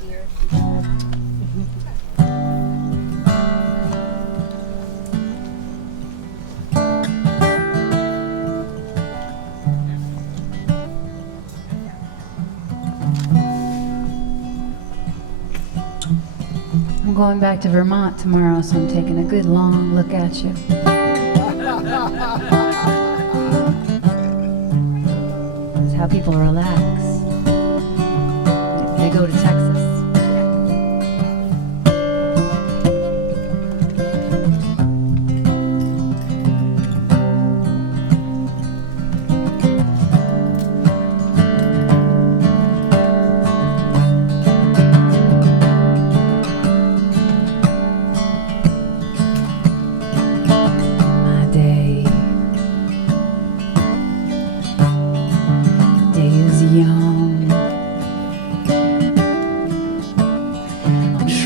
dear. I'm going back to Vermont tomorrow, so I'm taking a good long look at you. That's how people relax. They go to Texas.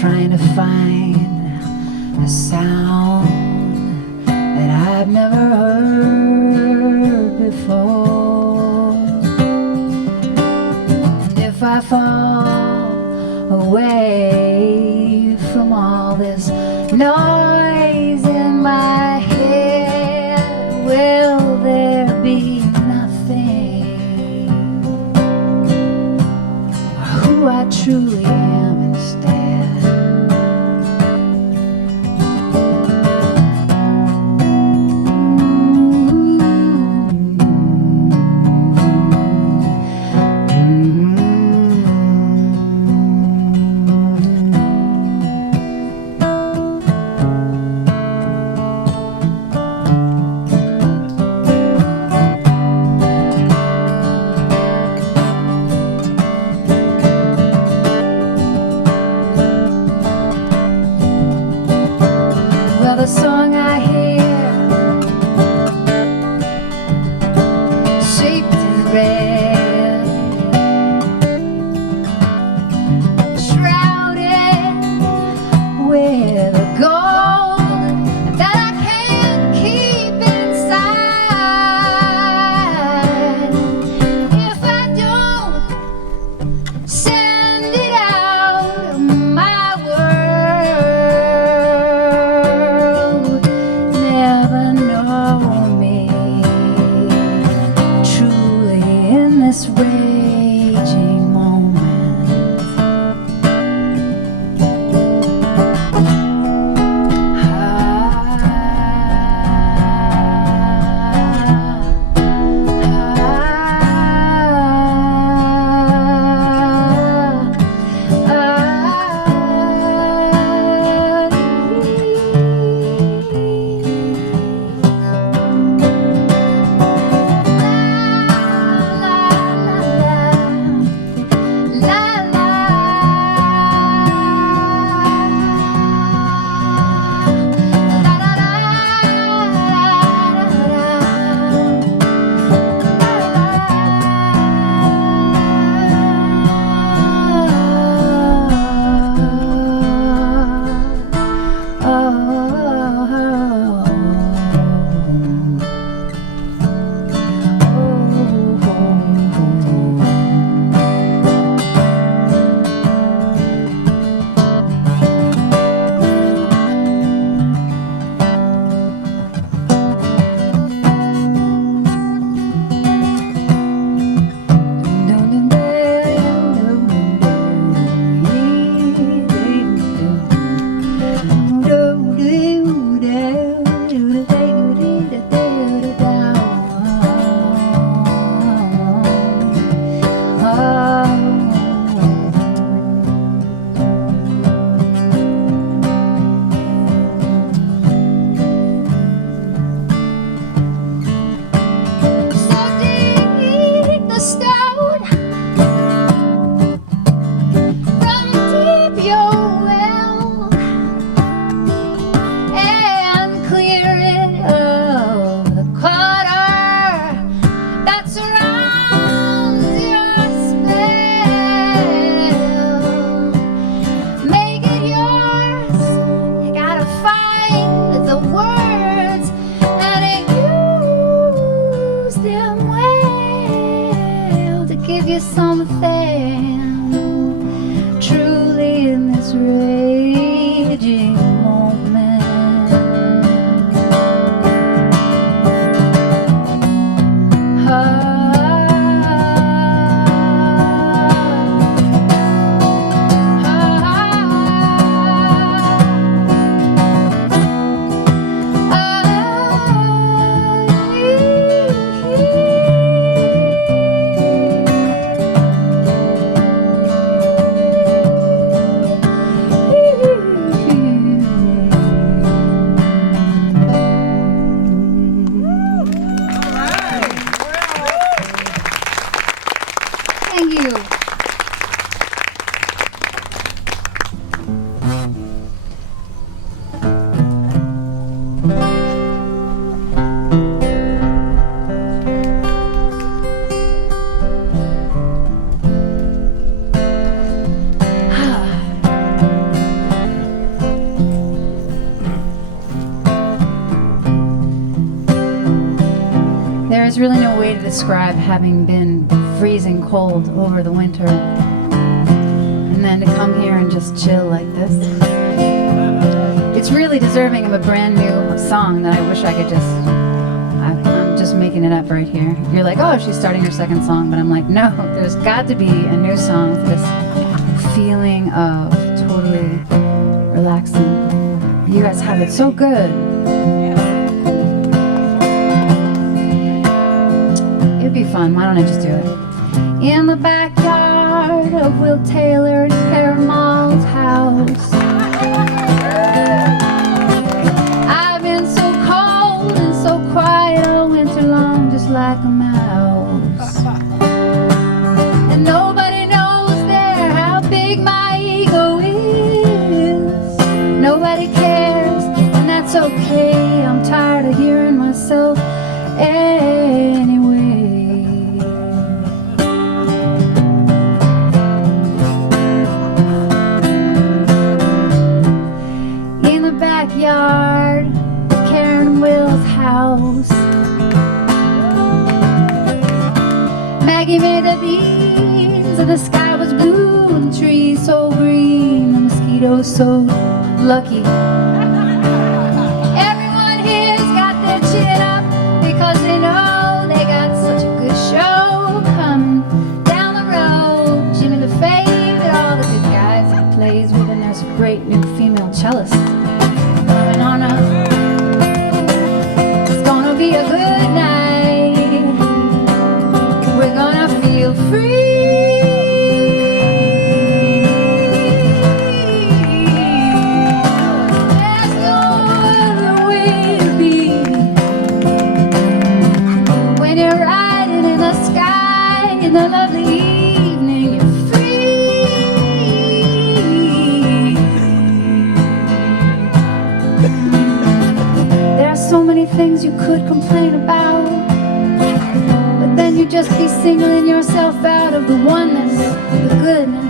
Trying to find a sound that I've never heard before. And if I fall away from all this noise in my head, will there be nothing who I truly am instead? describe having been freezing cold over the winter, and then to come here and just chill like this. It's really deserving of a brand new song that I wish I could just, I'm just making it up right here. You're like, oh, she's starting her second song, but I'm like, no, there's got to be a new song for this feeling of totally relaxing. You guys have it so good. It'd be fun. Why don't I just do it? In the backyard of Will Taylor and Caramel's house, I've been so cold and so quiet all winter long, just like a mouse. And nobody knows there how big my ego is. Nobody cares, and that's okay. I'm tired of hearing myself anyway. In the backyard of Karen and Will's house, Maggie made the beans, and the sky was blue, and the trees so green, the mosquitoes so lucky. Everyone here's got their chin up because they know they got such a good show coming down the road. Jimmy LaFave and all the good guys he plays with, and there's a great new female cellist coming on up. It's gonna be a good night. We're gonna feel free. There's no other way to be. When you're riding in the sky in the lovely evening, you're free. There are so many things you could complain about, but then you'd just be singling yourself out of the oneness, the goodness.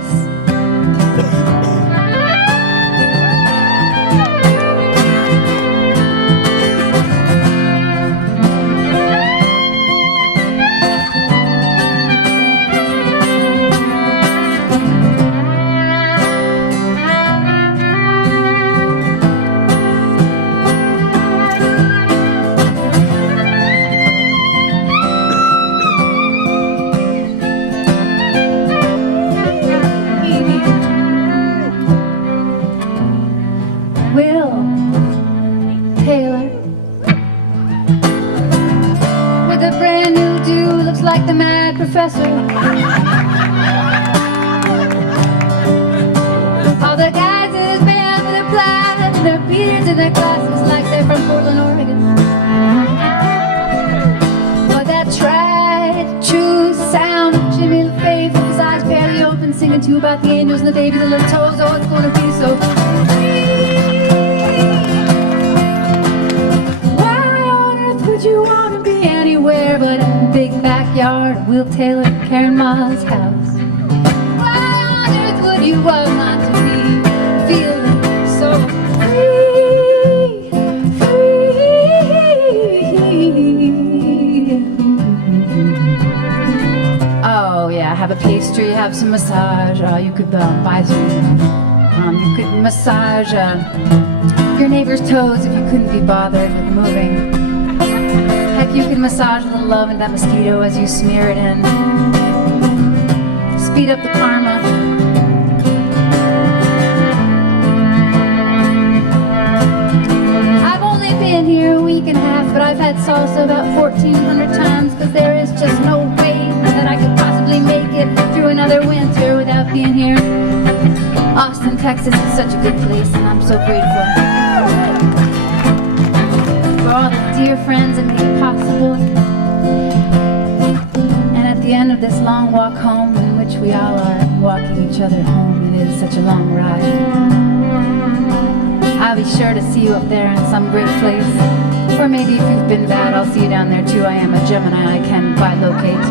Will Taylor with a brand new do, looks like the mad professor. All the guys in his band with their plaid and their beards and their glasses, like they're from Portland, Oregon. But that tried true sound of Jimmy LaFave with his eyes barely open, singing to you about the angels and the babies and the little toes. Oh, it's gonna be so free. Would you want to be anywhere but in the big backyard of Will Taylor and Karen Ma's house? Why on earth would you want not to be feeling so free, free? Oh yeah, have a pastry, have some massage. You could buy some. You could massage your neighbor's toes if you couldn't be bothered with moving. Heck, you can massage a little love in that mosquito as you smear it in. Speed up the karma. I've only been here a week and a half, but I've had salsa about 1,400 times, because there is just no way that I could possibly make it through another winter without being here. Austin, Texas is such a good place, and I'm so grateful for all the dear friends that made it possible. And at the end of this long walk home, in which we all are walking each other home, it is such a long ride, I'll be sure to see you up there in some great place. Or maybe if you've been bad, I'll see you down there too. I am a Gemini, I can bilocate.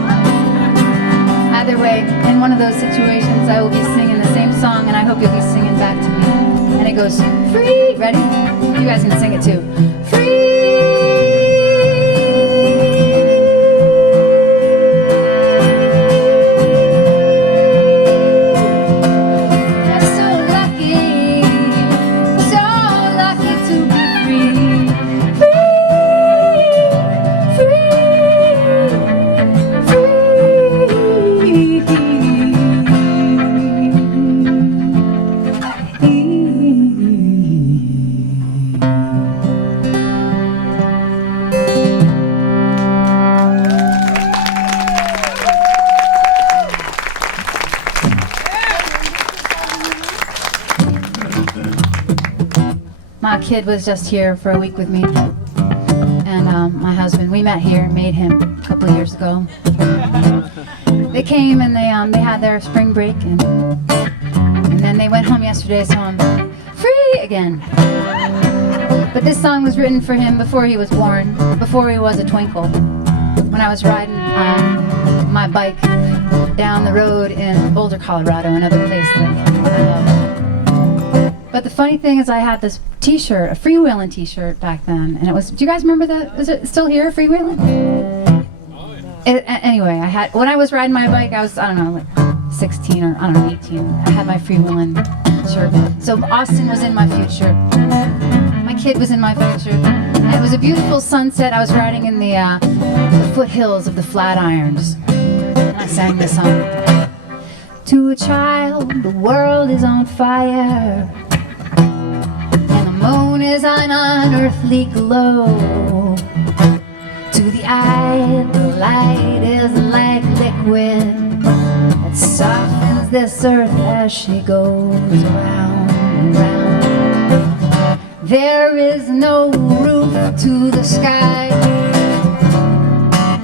Either way, in one of those situations, I will be singing the same song, and I hope you'll be singing back to me. And it goes, free, ready? You guys can sing it too. Free. My kid was just here for a week with me, and my husband, we met here, made him a couple of years ago. They came and they had their spring break, and then they went home yesterday, so I'm free again. But this song was written for him before he was born, before he was a twinkle, when I was riding my bike down the road in Boulder, Colorado, another place that I love. But the funny thing is I had this t-shirt, a freewheeling t-shirt back then, and it was, do you guys remember that? Is it still here, freewheeling? Anyway, when I was riding my bike, I was, I don't know, like 16 or, I don't know, 18. I had my freewheeling shirt. So Austin was in my future. My kid was in my future. And it was a beautiful sunset. I was riding in the foothills of the Flatirons. And I sang this song. To a child, the world is on fire, and the moon is an unearthly glow. To the eye, the light is like liquid that softens this earth as she goes round and round. There is no roof to the sky.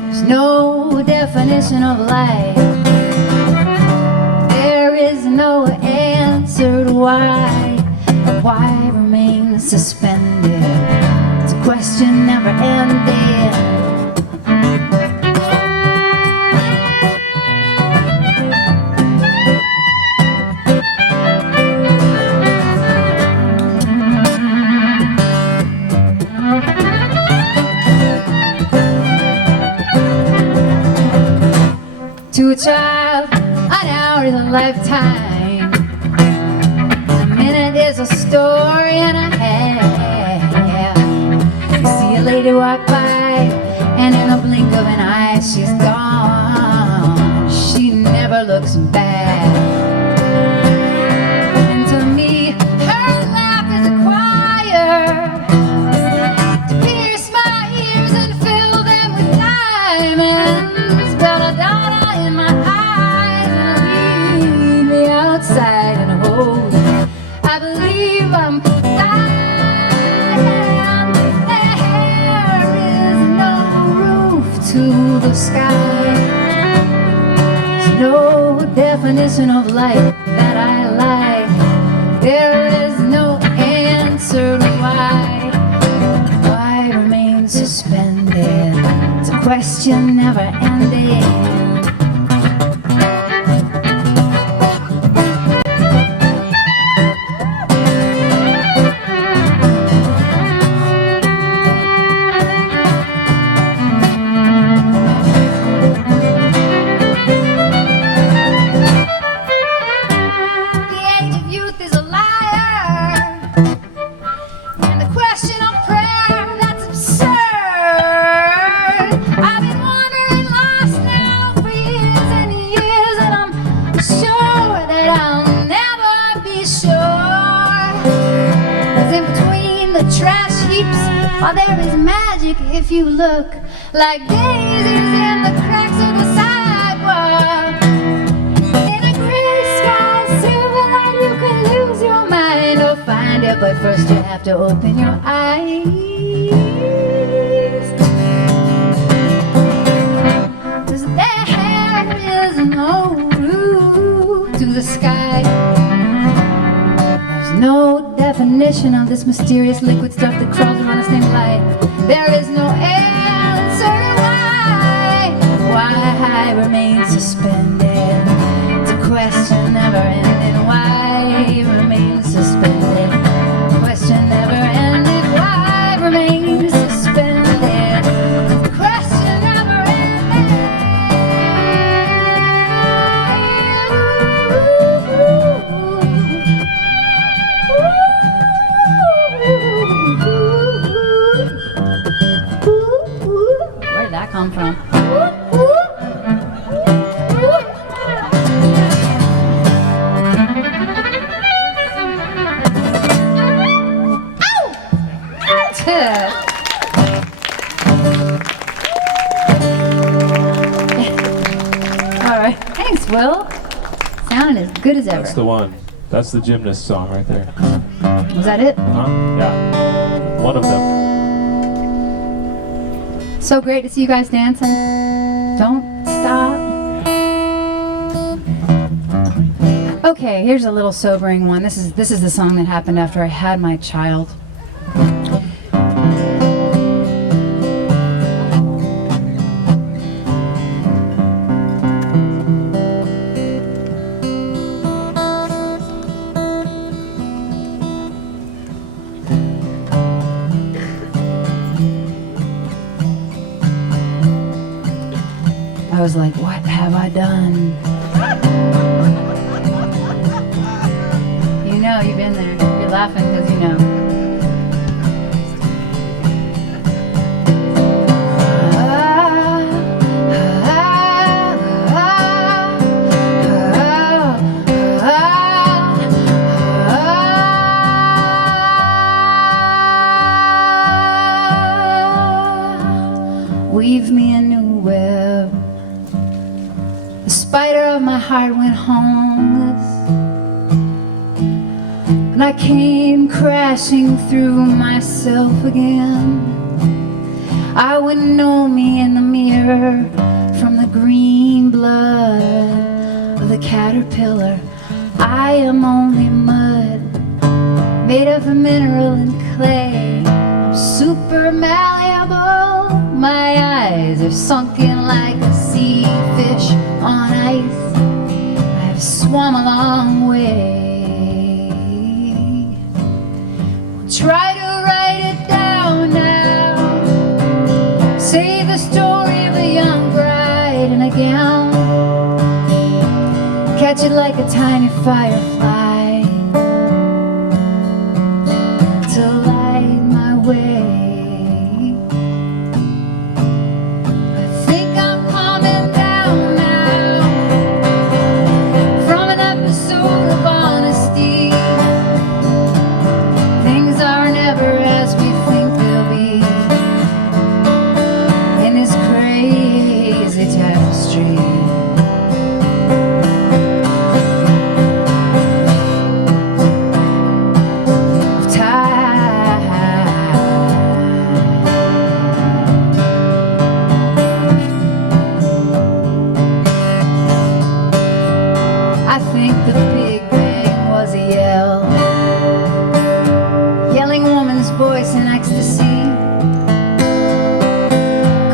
There's no definition of life. There is no answer to why remain suspended. It's a question never ending. To a child, an hour is a lifetime. A minute is a story and a half. You see a lady walk by, and in a blink of an eye, she's gone. She never looks back. And to me, her laugh is a choir to pierce my ears and fill them with diamonds. But a daughter in my eyes and lead me outside and hold. I believe I'm dying. There is no roof to the sky. There's no definition of life that I like. There is no answer to why remain suspended. It's a question never ending. While there is magic if you look, like daisies in the cracks of the sidewalk. In a gray sky, silver light, you can lose your mind or find it, but first you have to open your eyes. Cause there is no roof to the sky. There's no definition of this mysterious liquid stuff that crawls around us named light. There is no answer to why remain suspended. It's a question never ending. Why remain suspended? Question never ending. Why remain suspended? Question never ending. Where did that come from? All right, thanks, Will. Sounding as good as ever. That's the one. That's the gymnast song right there. Was that it? Yeah. One of them. So great to see you guys dancing. Don't stop. Okay, here's a little sobering one. This is the song that happened after I had my child. I was like, what have I done? You know, you've been there. You're laughing because you know. Weave me a new web. The spider of my heart went homeless, and I came crashing through myself again. I wouldn't know me in the mirror from the green blood of the caterpillar. I am only mud, made of a mineral and clay. I'm super malleable. My eyes are sunken like a sea fish on ice. I've swum a long way. We'll try to write it down now. Say the story of a young bride in a gown. Catch it like a tiny firefly to light my way. Voice in ecstasy,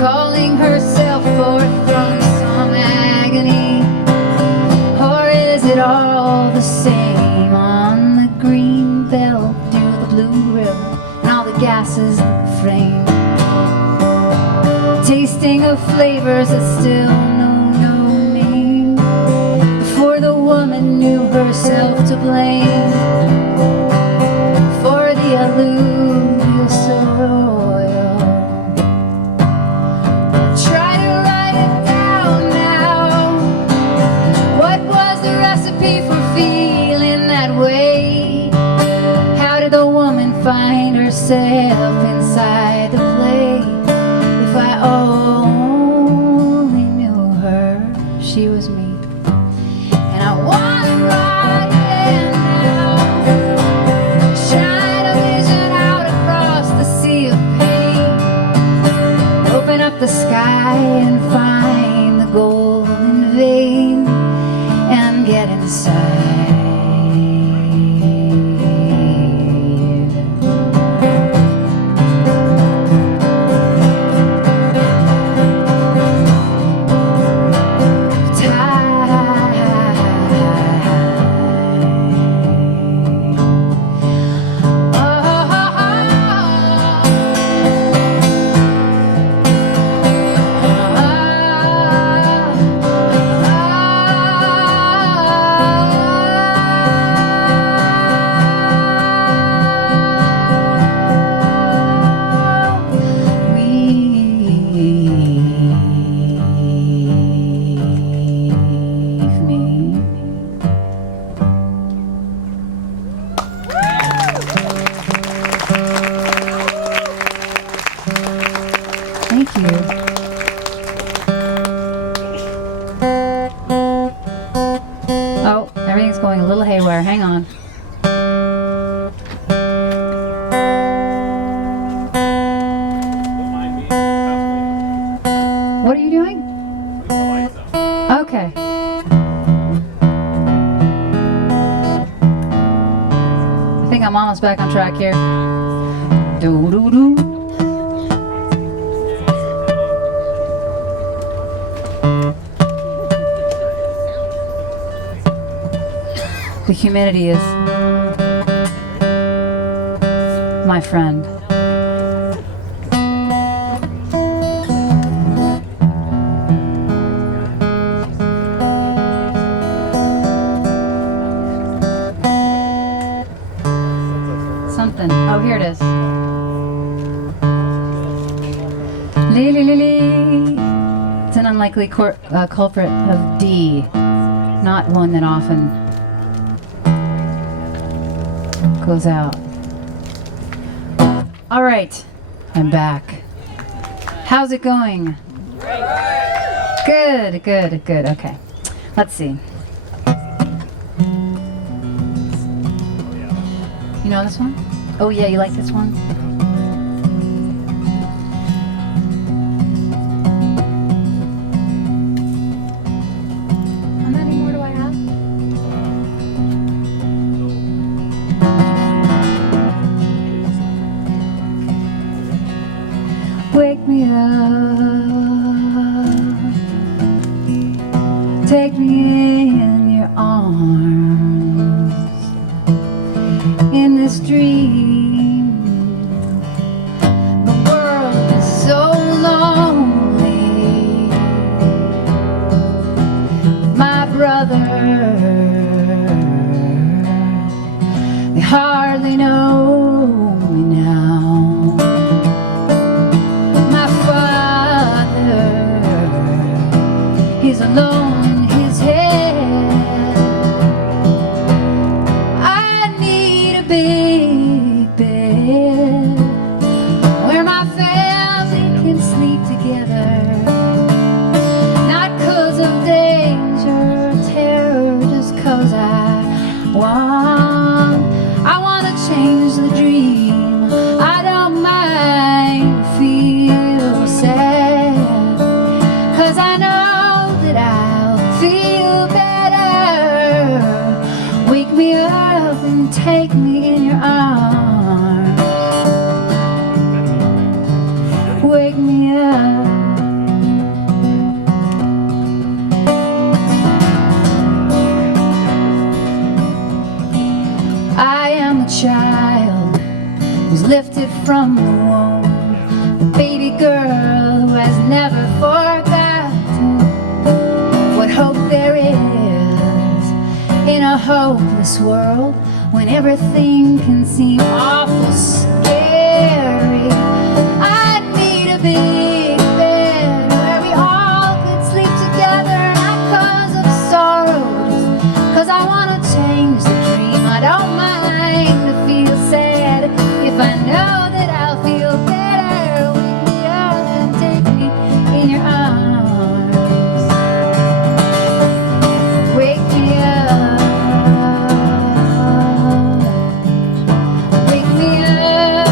calling herself forth from some agony. Or is it all the same on the green belt through the blue river and all the gases that flame, tasting of flavors that still know no name, before the woman knew herself to blame for the alluvial soil. Try to write it down now. What was the recipe for feeling that way? How did the woman find herself inside the play? If I only knew her, she was me. And I want to write it now. Shine a vision out across the sea of pain. Open up the sky and find the golden vein and get inside. Thank you. Oh, everything's going a little haywire. Hang on. doing? Okay. I think I'm almost back on track here. Do-do-do. The humidity is my friend. Something. Oh, here it is. Li-li-li-li. It's an unlikely culprit of D, not one that often goes out. All right, I'm back. How's it going? Good, good, good. Okay, let's see. You know this one? Oh yeah, you like this one? How many more do I have? Wake me up, take me in your arms, in this dream. The world is so lonely. My brother, they hardly know me now. He's alone in his head. I need a big bed where my family can sleep together. Not 'cause of danger or terror, just 'cause I want to change the dream. I don't mind to feel sad, 'cause I know I'll feel better. Wake me up and take me in your arms. Wake me up. I am a child who's lifted from the womb, the baby girl who has never forgotten what hope there is in a hopeless world when everything can seem awful scary. I need a big bed where we all could sleep together, not 'cause of sorrow, just 'cause I want to change the dream. I don't mind to feel sad if I know that I'll feel better. Wake me up and take me in your arms. Wake me up. Wake me up.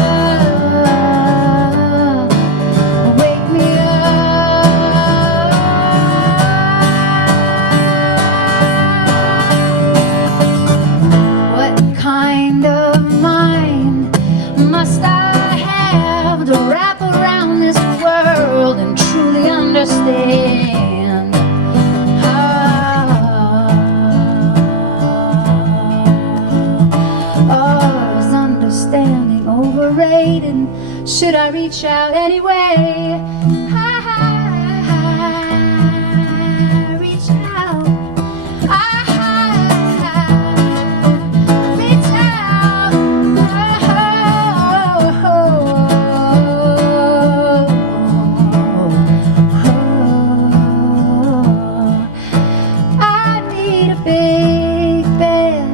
Wake me up. What kind of mind must I have to wrap around this world and truly understand? Or is understanding overrated? Should I reach out anyway? Reach out. Reach out. I need a big bed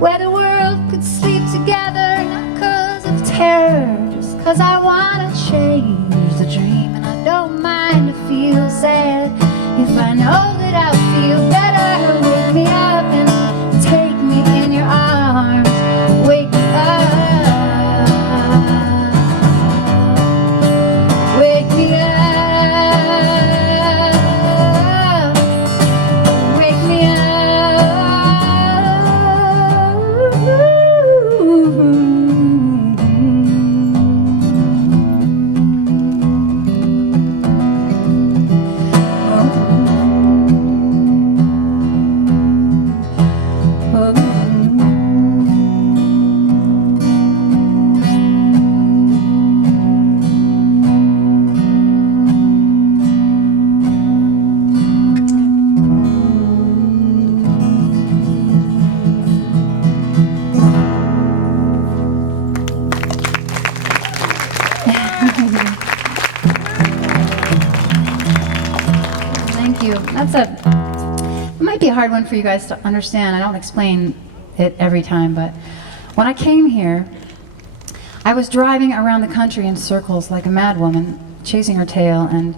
where the world could sleep together, not 'cause of terror, just 'cause I want to change the dream. And I don't mind to feel sad if I know that I'll feel better. Wake me up and take me in your arms. Wake me up. Wake me up. It might be a hard one for you guys to understand. I don't explain it every time, but when I came here, I was driving around the country in circles like a mad woman, chasing her tail, and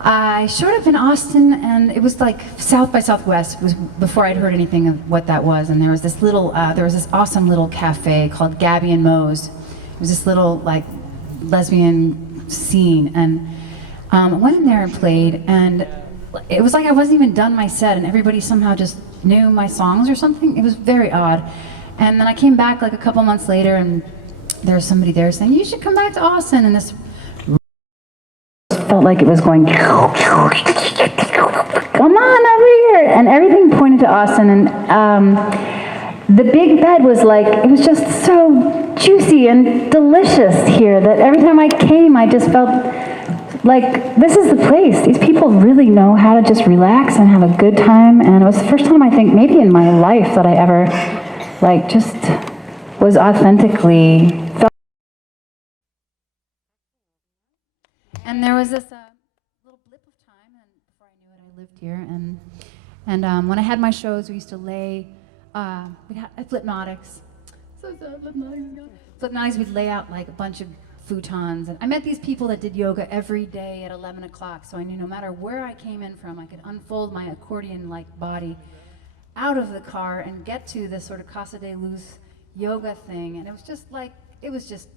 I showed up in Austin, and it was like South by Southwest. It was before I'd heard anything of what that was, and there was this awesome little cafe called Gabby and Moe's. It was this little like lesbian scene, and I went in there and played, and it was like I wasn't even done my set, and everybody somehow just knew my songs or something. It was very odd. And then I came back like a couple months later, and there was somebody there saying, "You should come back to Austin," and this felt like it was going, "Come on over here," and everything pointed to Austin, and the big bed was like, it was just so juicy and delicious here that every time I came, I just felt like, this is the place. These people really know how to just relax and have a good time, and it was the first time, I think, maybe in my life that I ever, like, just was authentically felt. And there was this little blip of time, and before I knew it, I lived here, and when I had my shows, we used to lay, we'd have Flipnotics. So sad, Flipnotics, we'd lay out like a bunch of futons, and I met these people that did yoga every day at 11 o'clock, so I knew no matter where I came in from, I could unfold my accordion-like body out of the car and get to this sort of Casa de Luz yoga thing, and it was just like, it was just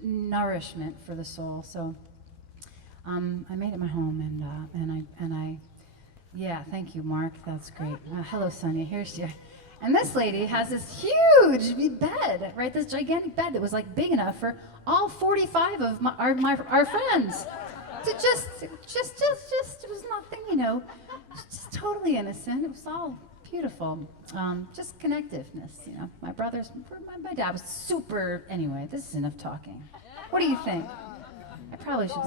nourishment for the soul. So I made it my home, and I yeah, thank you, Mark, that's great. Hello, Sonia, here's your. And this lady has this huge bed, right? This gigantic bed that was like big enough for all 45 of our friends. So just it was nothing, you know, just totally innocent. It was all beautiful. Just connectiveness, you know. My dad was super. Anyway, this is enough talking. What do you think? I probably should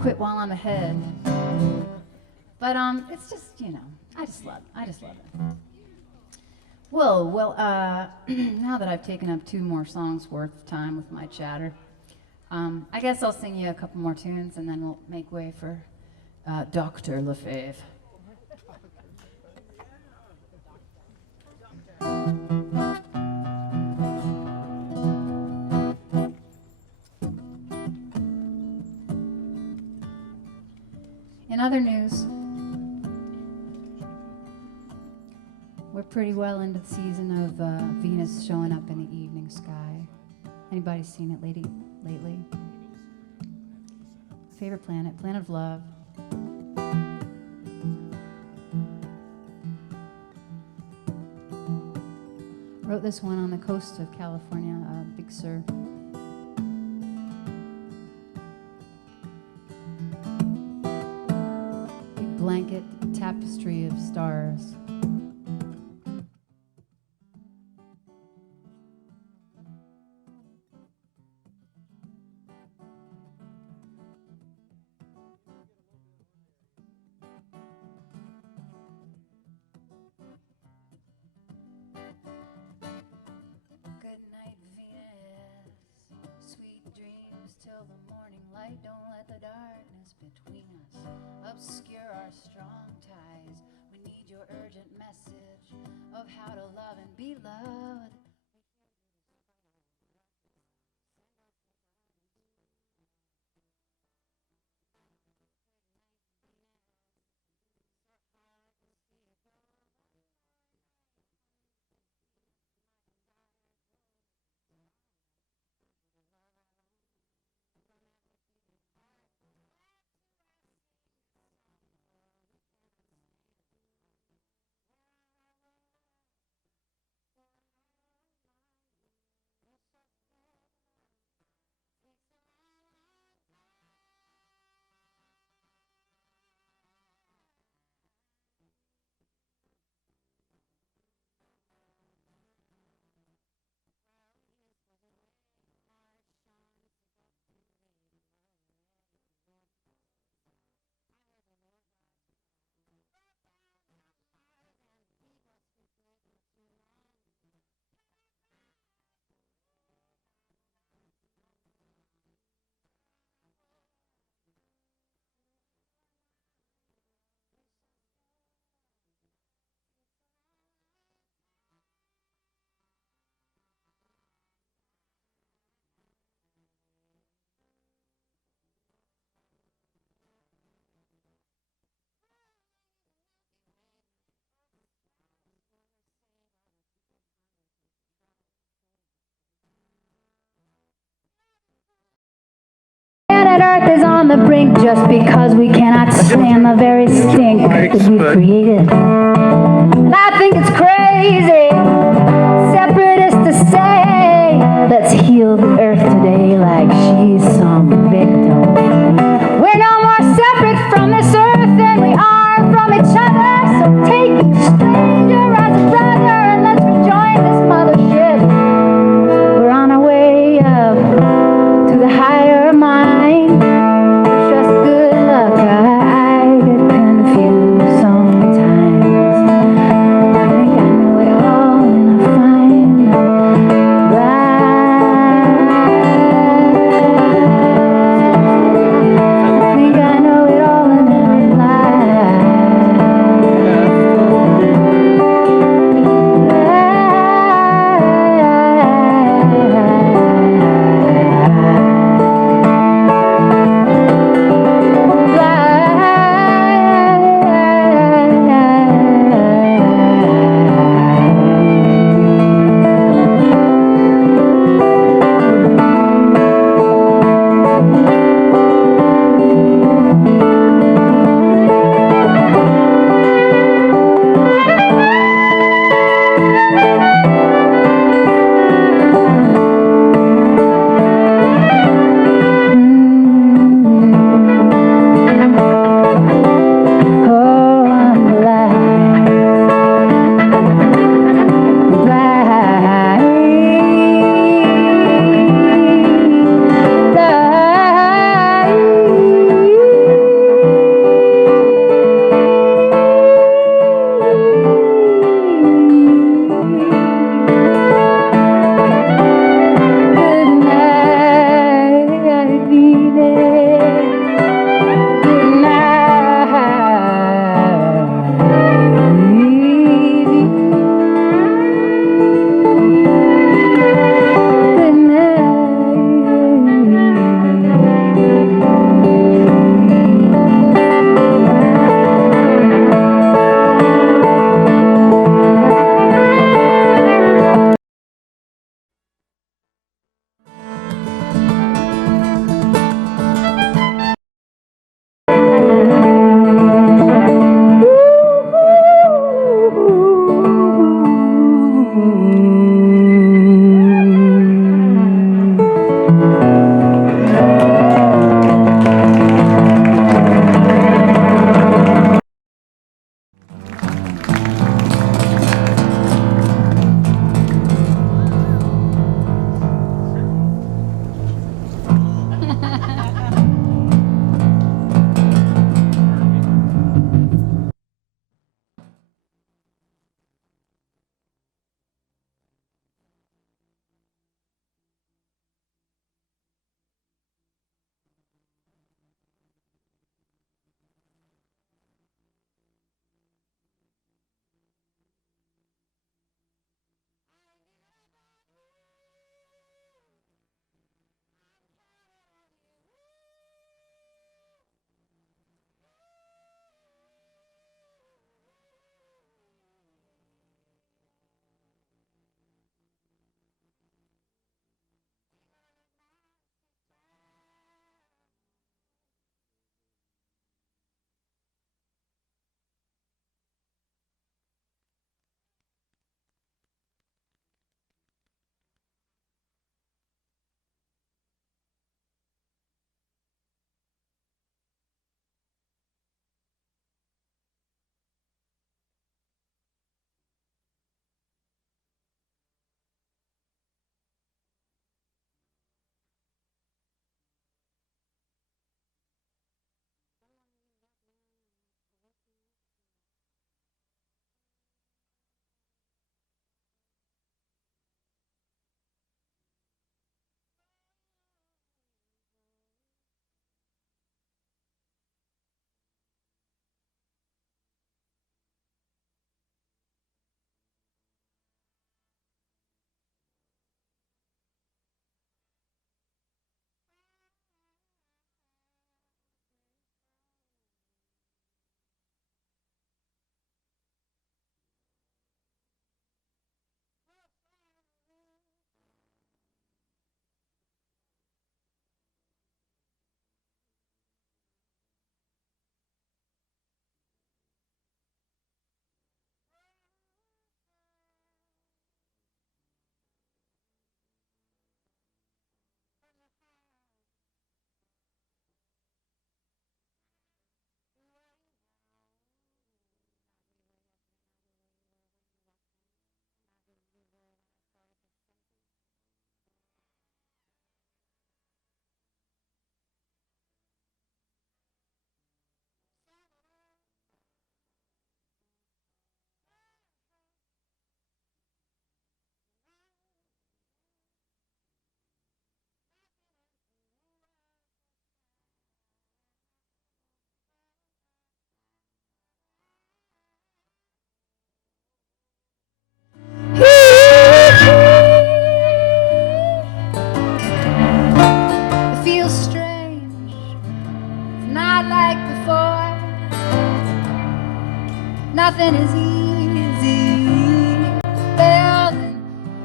quit while I'm ahead. But it's just, you know, I just love it. Well, now that I've taken up 2 more songs worth of time with my chatter, I guess I'll sing you a couple more tunes, and then we'll make way for Dr. LaFave. In other news, we're pretty well into the season of Venus showing up in the evening sky. Anybody seen it lately? Favorite planet, planet of love. Wrote this one on the coast of California, Big Sur. Big blanket tapestry of stars. Till the morning light, don't let the darkness between us obscure our strong ties. We need your urgent message of how to love and be loved. planet Earth is on the brink just because we cannot stand the very stink that we've created. And I think it's crazy, separatist to say, let's heal the Earth today like she's some victim. We're no more separate from this Earth than we are from each other. So take each stranger as a brother and let's rejoin this mothership. We're on our way up to the higher mind. Just good luck, I get confused sometimes. I think I know it all and I find right.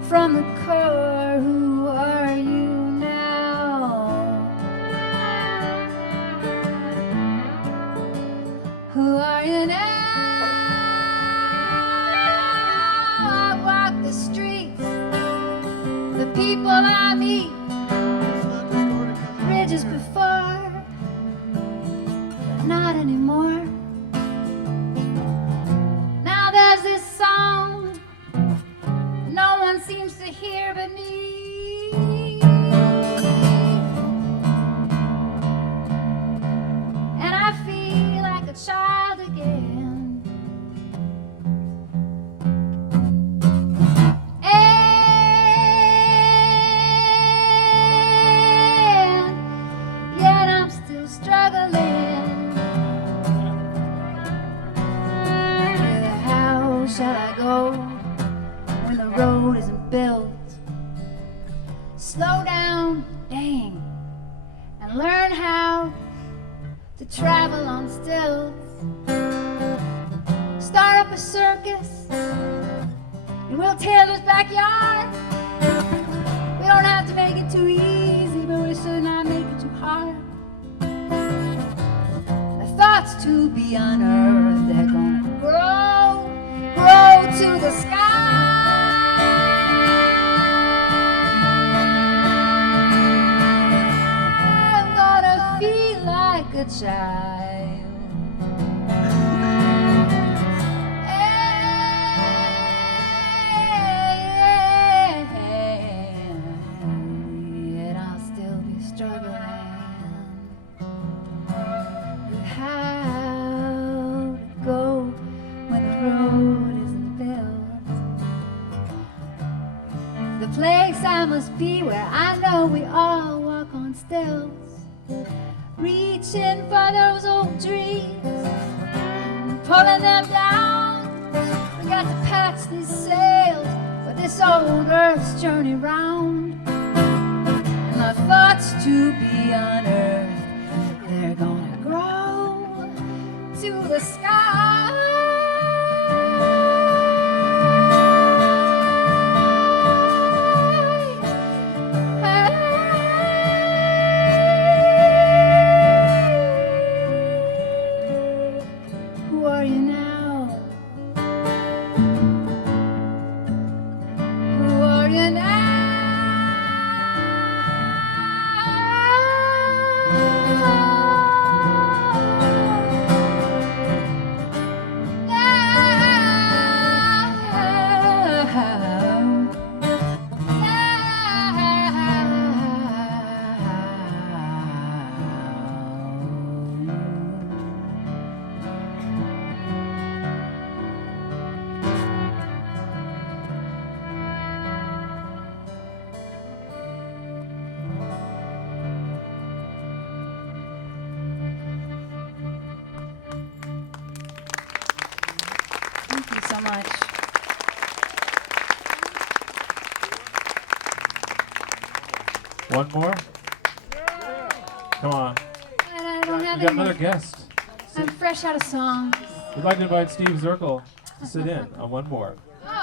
from the core. Who are you now? Who are you now? I walk the streets, the people I meet, bridges before, but not anymore. Now there's this song no one seems to hear but me, and I feel like a child again. And yet I'm still struggling. How shall I go when the road isn't built? Slow down, dang, and learn how to travel on stilts. Start up a circus in Will Taylor's backyard. We don't have to make it too easy, but we should not make it too hard. The thoughts to be unearthed, they're gonna grow to the sky. I'm gonna feel like a child. Yet I'll still be struggling with how to go when the road isn't built. The place I must be where I know we all walk on stilts, reaching for those old dreams, pulling them down. We got to patch these sails for this old earth's journey round. And the thoughts to be unearthed, they're gonna grow to the sky. Who are you now? Who are you now? Thank you so much. One more? Come on. And I don't have We got any more. another guest. I'm fresh out of songs. We'd like to invite Steve Zirkle to sit in on one more.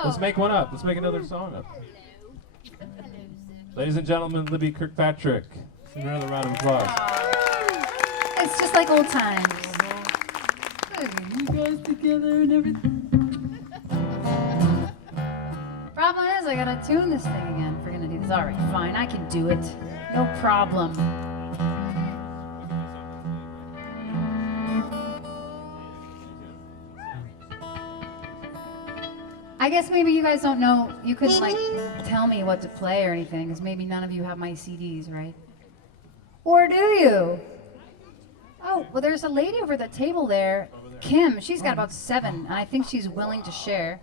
Let's make one up. Let's make another song up. Ladies and gentlemen, Libby Kirkpatrick. Give her another round of applause. It's just like old times. You guys together and everything. Problem is, I gotta tune this thing again if we're gonna do this. All right, fine, I can do it. No problem. I guess maybe you guys don't know, you couldn't like tell me what to play or anything, because maybe none of you have my CDs, right? Or do you? Oh, well, there's a lady over the table there, Kim. She's got about 7, and I think she's willing to share.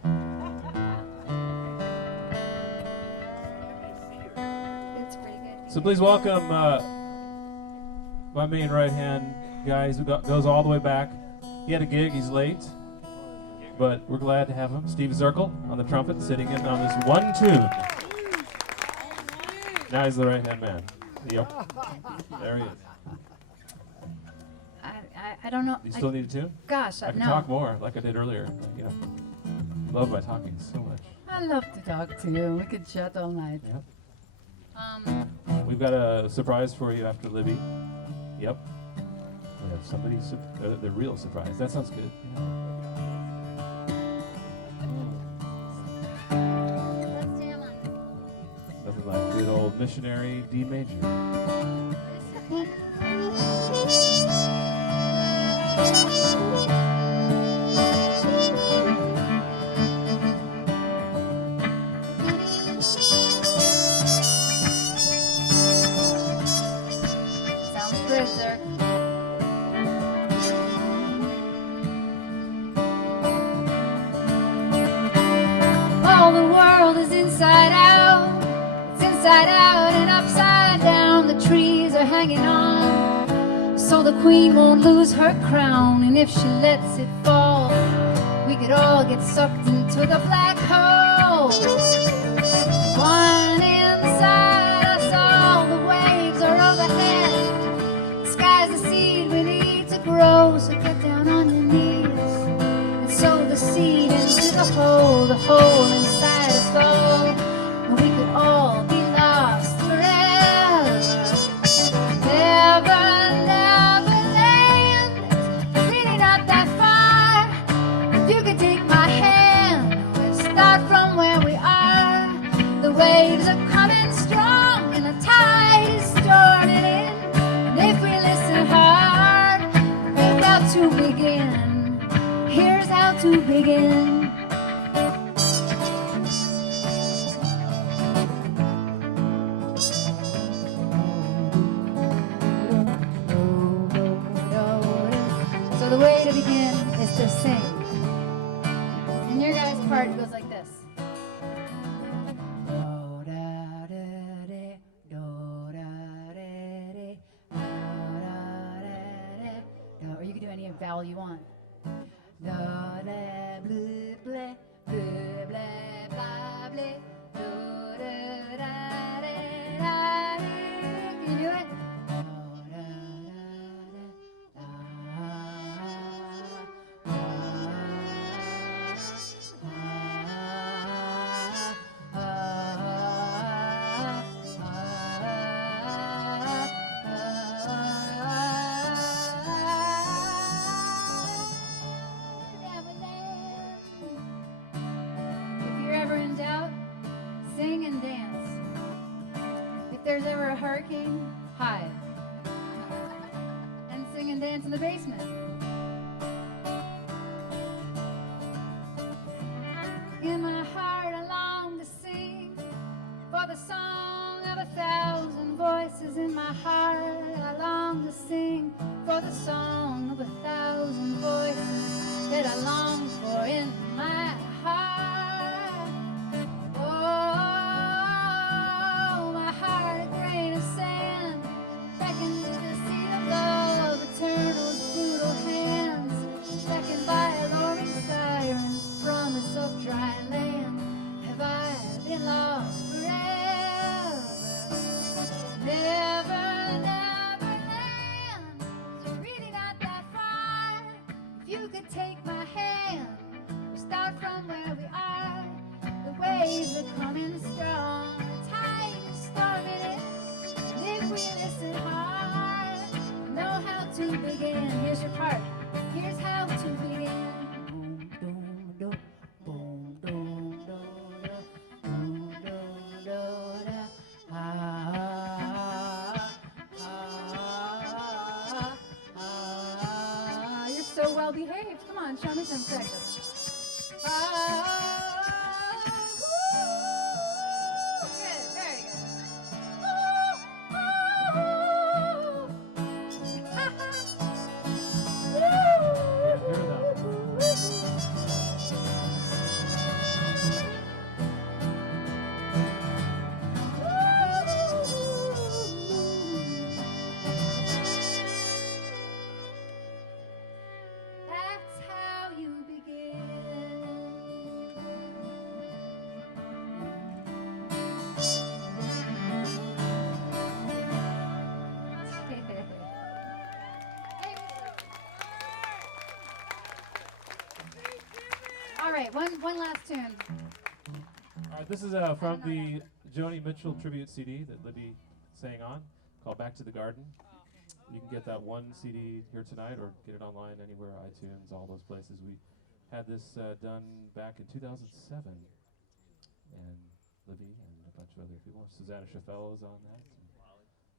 It's pretty good. So please welcome my main right-hand guy who goes all the way back. He had a gig, he's late, but we're glad to have him. Steve Zirkle on the trumpet, sitting in on this one tune. Now he's the right-hand man. Yep. There he is. I don't know. You still need a tune? Gosh, I can no. talk more, like I did earlier. You know, love my talking so much. I love to talk to you. We could chat all night. Yep. Um, We've got a surprise for you after Libby. Yep. We have somebody, the real surprise. That sounds good. Yeah. let's jam on. Nothing like good old missionary D major. Sounds good, sir. Well, the world is inside out. It's inside out and upside down. The trees are hanging on, so the queen won't lose her crown. And if she lets it fall, we could all get sucked into the black hole. One inside us all, the waves are overhead. The sky's the seed we need to grow, so get down on your knees and sow the seed into the hole inside us all. And we could all be lost forever. Never, never land. It's really not that far. If you could take my hand, we'll start from where we are. The waves are coming strong and the tide is storming in. And if we listen hard, we've got to begin. Here's how to begin. So the way to begin is to sing. And your guys' part goes like this. Or you can do any vowel you want. Do, da, bleh, bleh, bleh, bleh, blah, bleh. Do, da, da, da, da, da. Can you do it? Do, da, da, If you're ever in doubt, sing and dance. If there's ever a hurricane, hide. And sing and dance in the basement. In my heart I long to sing for the song of 1,000 voices. In my heart I long to sing for the song of 1,000 voices that I long for in my heart. Oh, my heart a grain of sand, beckoned to the sea of love, eternal's brutal hands, beckoned by alluring sirens, promise of dry land. Have I been lost forever? Never, never land. It's really not that far. If you could take my hand, we start from where we are. The waves are coming strong, the tide is storming in. And if we listen hard, we know how to begin. Here's your part. Here's how to begin. Boom, boom, do, boom, boom, do, do, boom, do, do, da. You're so well behaved. Come on, show me some practice. Good, very Can't hear them. That's how you begin. All right, one last tune. This is from the Joni Mitchell tribute CD that Libby sang on, called Back to the Garden. You can get that one CD here tonight or get it online anywhere, iTunes, all those places. We had this done back in 2007. And Libby and a bunch of other people. Susanna Chaffel is on that. And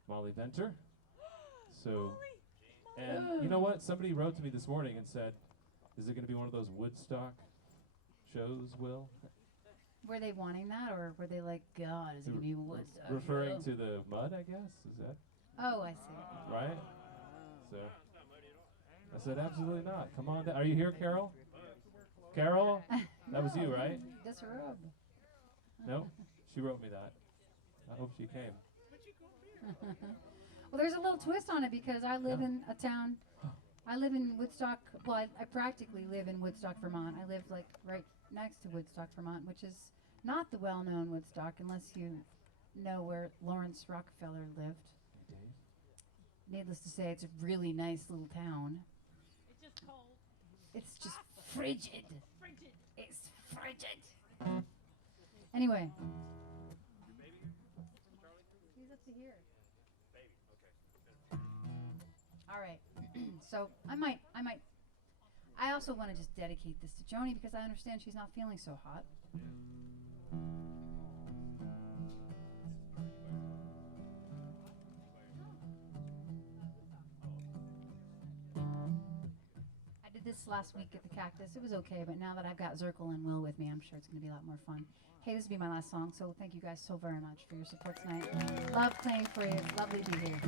Molly Venter. So, and you know what? Somebody wrote to me this morning and said, is it going to be one of those Woodstock shows, Will? Were they wanting that, or were they like, God, is it going to be Woodstock? Referring to the mud, I guess? Is that Oh, I see. right? So, I said, absolutely not. Come on down. Are you here, Carol? Carol? That was you, right? That's Rob. No? She wrote me that. I hope she came. Well, there's a little twist on it because I live in a town. I live in Woodstock. Well, I practically live in Woodstock, Vermont. I live like right next to Woodstock, Vermont, which is not the well-known Woodstock unless you know where Lawrence Rockefeller lived. Hey, Dave. Needless to say, it's a really nice little town. It's just cold. It's just frigid. Frigid. It's frigid. Anyway. He's up to here. All right. So I also want to just dedicate this to Joni because I understand she's not feeling so hot. I did this last week at the Cactus. It was okay, but now that I've got Zirkle and Will with me, I'm sure it's going to be a lot more fun. Hey, this will be my last song, so thank you guys so very much for your support tonight. Love playing for you. It's lovely to be here.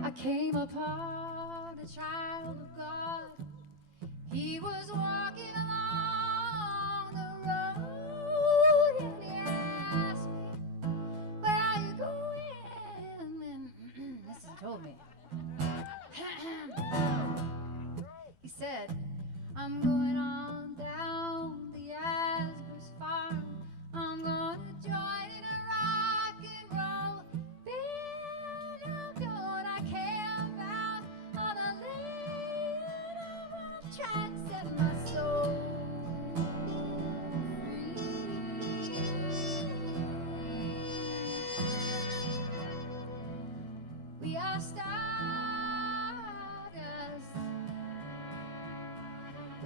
I came upon a child of God. He was walking along the road and he asked me, where are you going? And this is told me. He said, I'm going on down the Asper's farm. I'm going to join in a rock and roll band. I'm going, I camp out on a land. I'm going to try and set my soul free. We are stardust.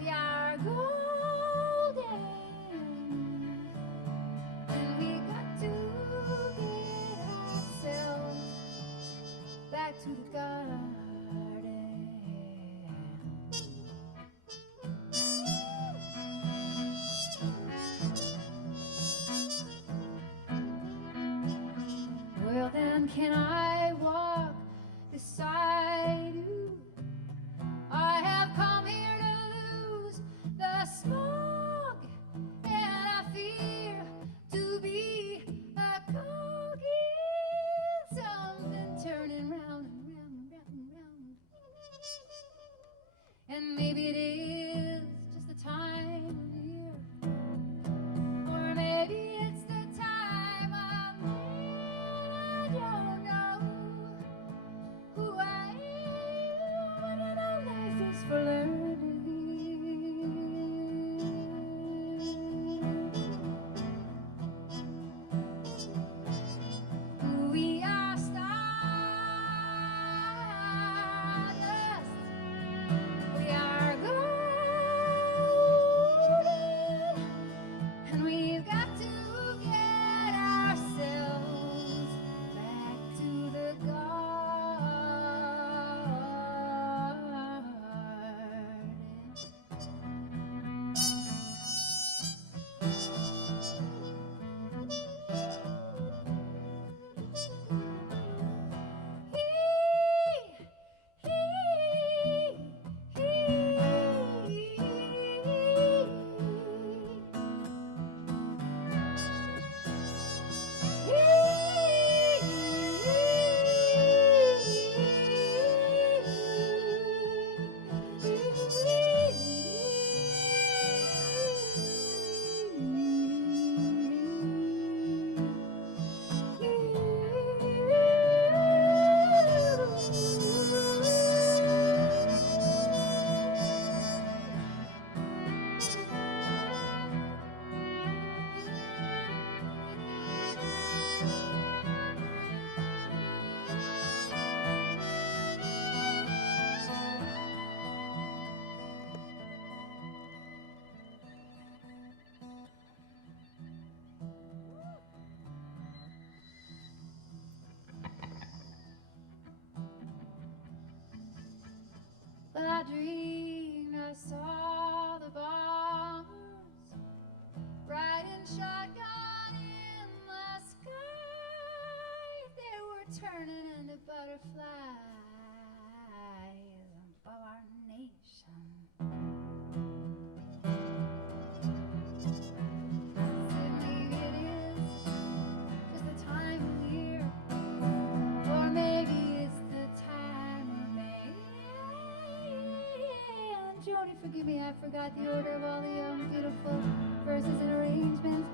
We are golden. Back to the garden. Well then, can I walk beside you? I have come here to lose the smoke, and I fear to be a cog in something turning round and round and round and round. And maybe it is just the time of year, or maybe it's the time of night. I don't know who I am, but I know life is for learning. We are stardust. We are golden. I dreamed I saw the bombers riding shotgun in the sky. They were turning into butterflies above our nation. Maybe it is just the time of year, or maybe it's the time of May. And Joni, forgive me, I forgot the order of all the beautiful verses and arrangements.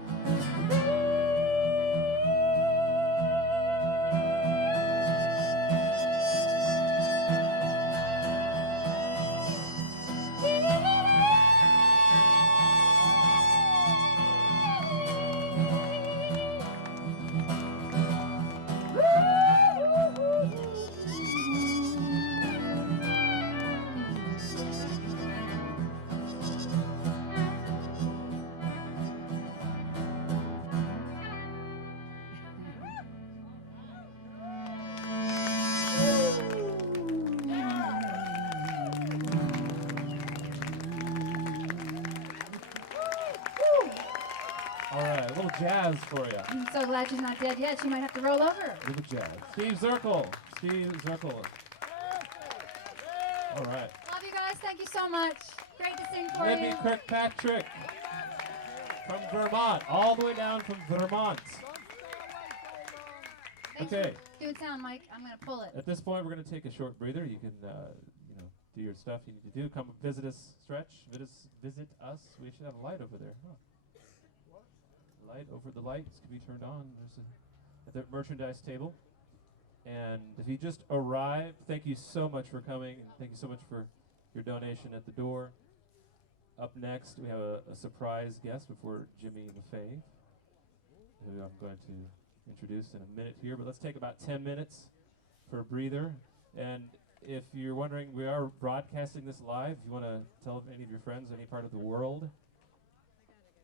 All right, a little jazz for you. I'm so glad she's not dead yet. She might have to roll over. A little jazz. Steve Zirkle. Steve Zirkle. All right. Love you guys. Thank you so much. Great to sing for Libby you. Kirkpatrick from Vermont, all the way down from Vermont. Thanks Okay. for doing sound, Mike. I'm going to pull it. At this point, we're going to take a short breather. You can, do your stuff you need to do. Come visit us, stretch, visit us. We should have a light over there. Huh. Light over the lights can be turned on. There's at the merchandise table. And if you just arrived, thank you so much for coming, and thank you so much for your donation at the door. Up next, we have a surprise guest before Jimmy LaFave, who I'm going to introduce in a minute here. But let's take about 10 minutes for a breather. And if you're wondering, we are broadcasting this live. If you want to tell any of your friends any part of the world,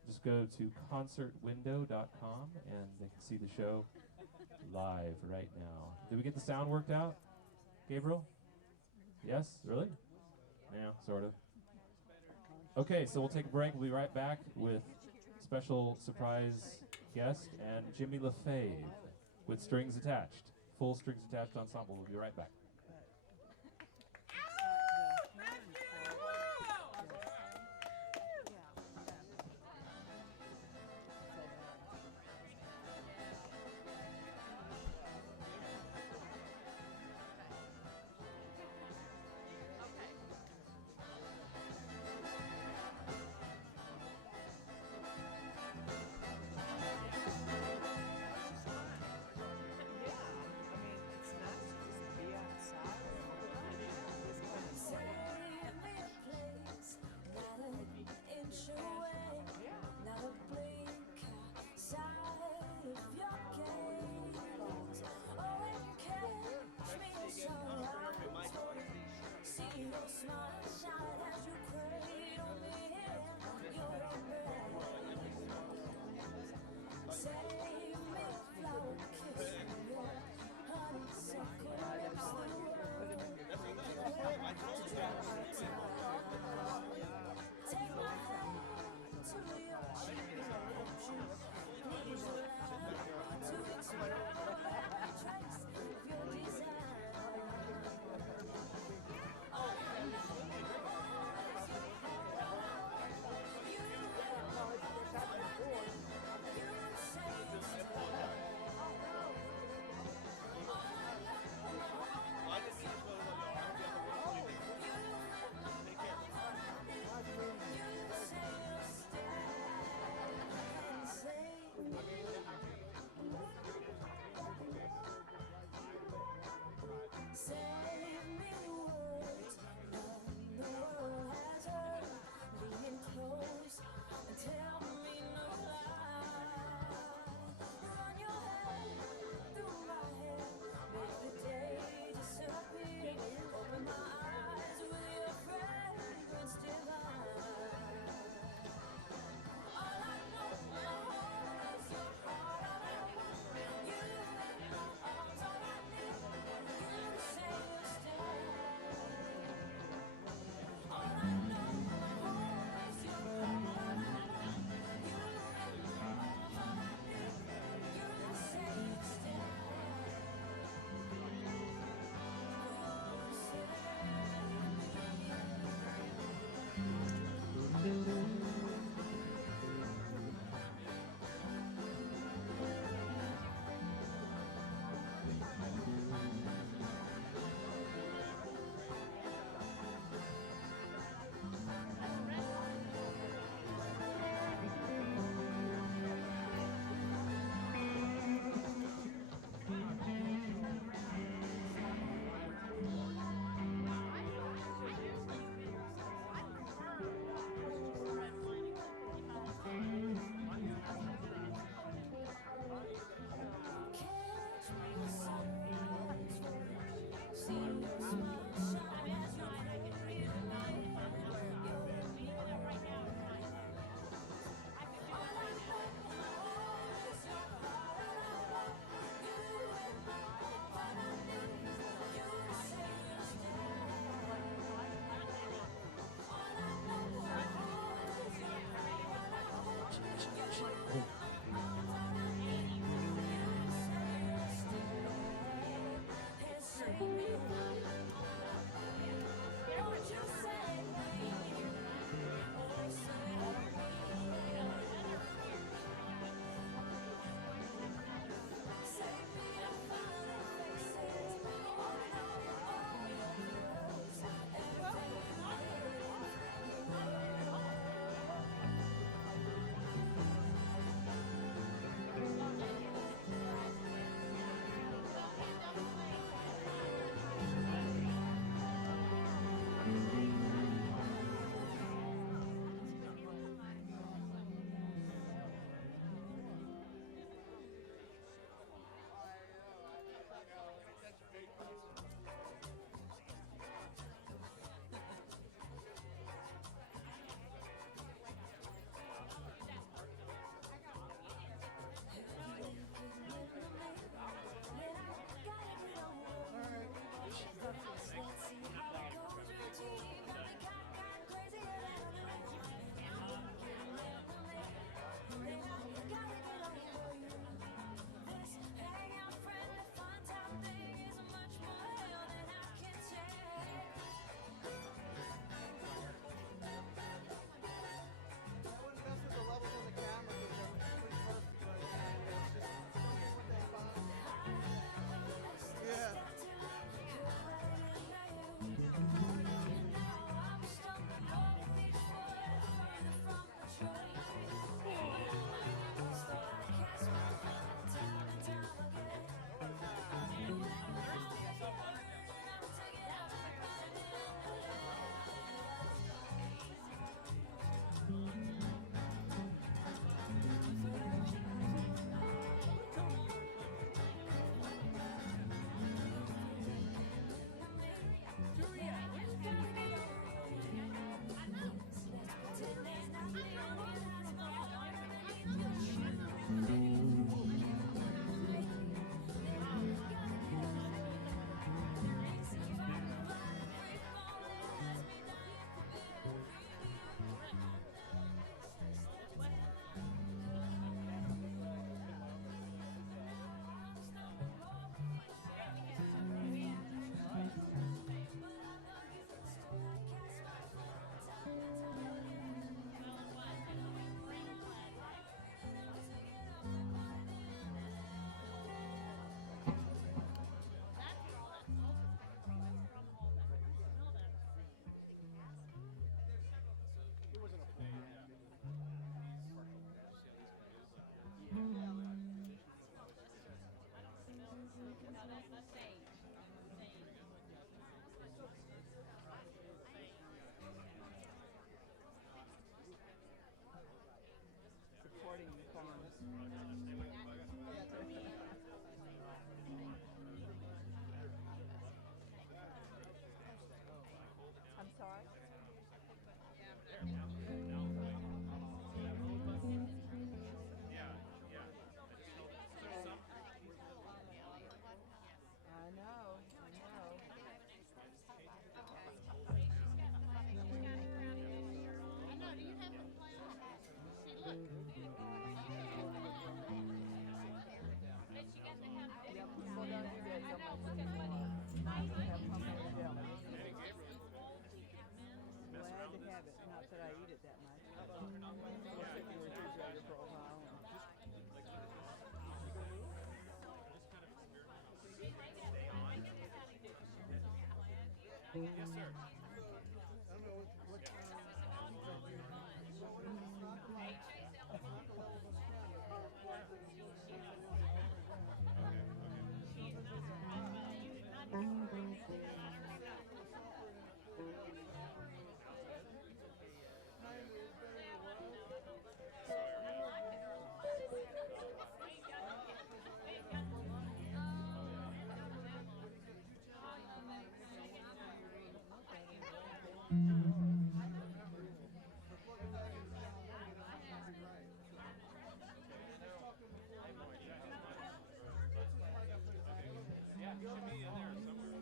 just go to concertwindow.com and they can see the show live right now. Did we get the sound worked out, Gabriel? Yes? Really? Yeah, sort of. Okay, so we'll take a break. We'll be right back with special surprise guest and Jimmy LaFave with strings attached. Full strings attached ensemble. We'll be right back. Yeah, I mean, it's not just BS. Yeah, you should be in there somewhere.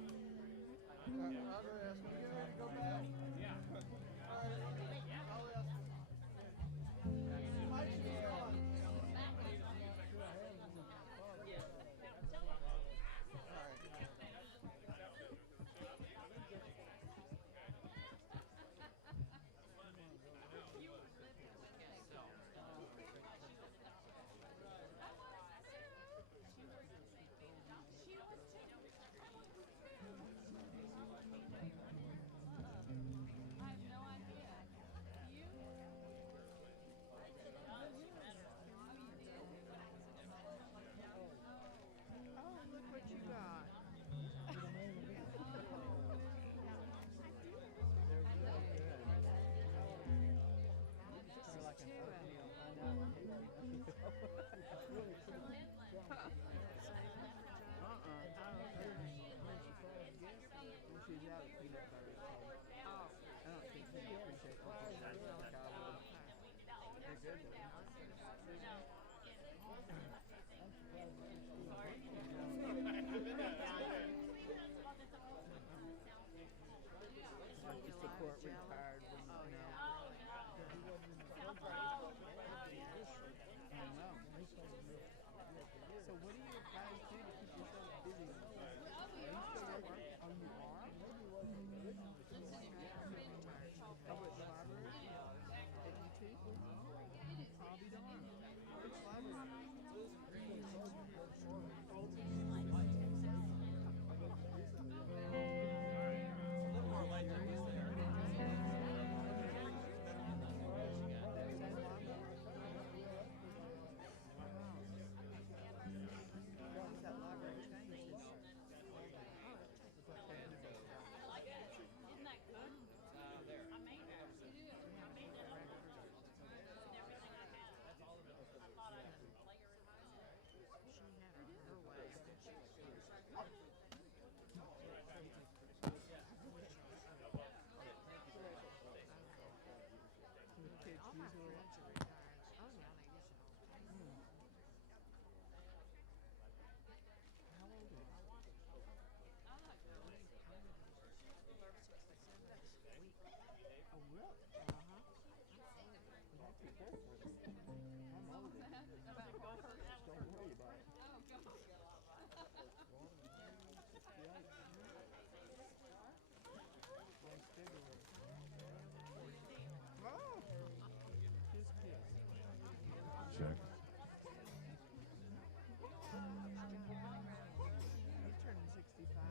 Support retired women now. So what do you guys do to keep yourself busy? Are you still working? Oh, you are? How about the library? At UT? I'll be darned. Which library? That library changed, didn't it? Isn't that good? I made it. I made that up. Everything I had. I thought I could layer it on. She had her way. Kids usually. Oh, yeah, they usually. How old are you? I like the week. Oh, really? Uh-huh. You have to be careful. I'm older. About golfers. Don't worry about it. Oh, God. Next February. Oh! Kiss, kiss. Check. You turning 65.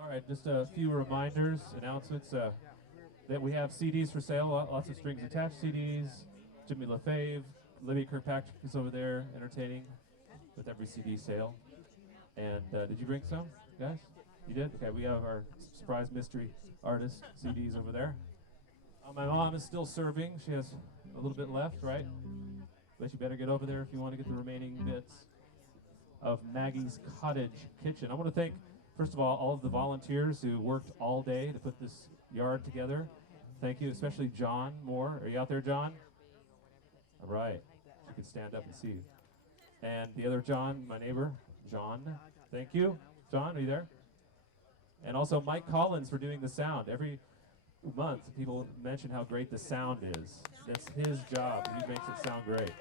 All right, just a few reminders, announcements that we have CDs for sale. Lots of strings attached CDs. Jimmy LaFave, Libby Kirkpatrick is over there entertaining with every CD sale. And did you bring some, guys? You did? Okay, we have our surprise mystery artist CDs over there. My mom is still serving. She has a little bit left, right? But you better get over there if you want to get the remaining bits of Maggie's Cottage Kitchen. I want to thank, first of all of the volunteers who worked all day to put this yard together. Thank you, especially John Moore. Are you out there, John? All right. You can stand up and see you. And the other John, my neighbor, John. Thank you. John, are you there? And also Mike Collins for doing the sound. Every month, people mention how great the sound is. That's his job. He makes it sound great.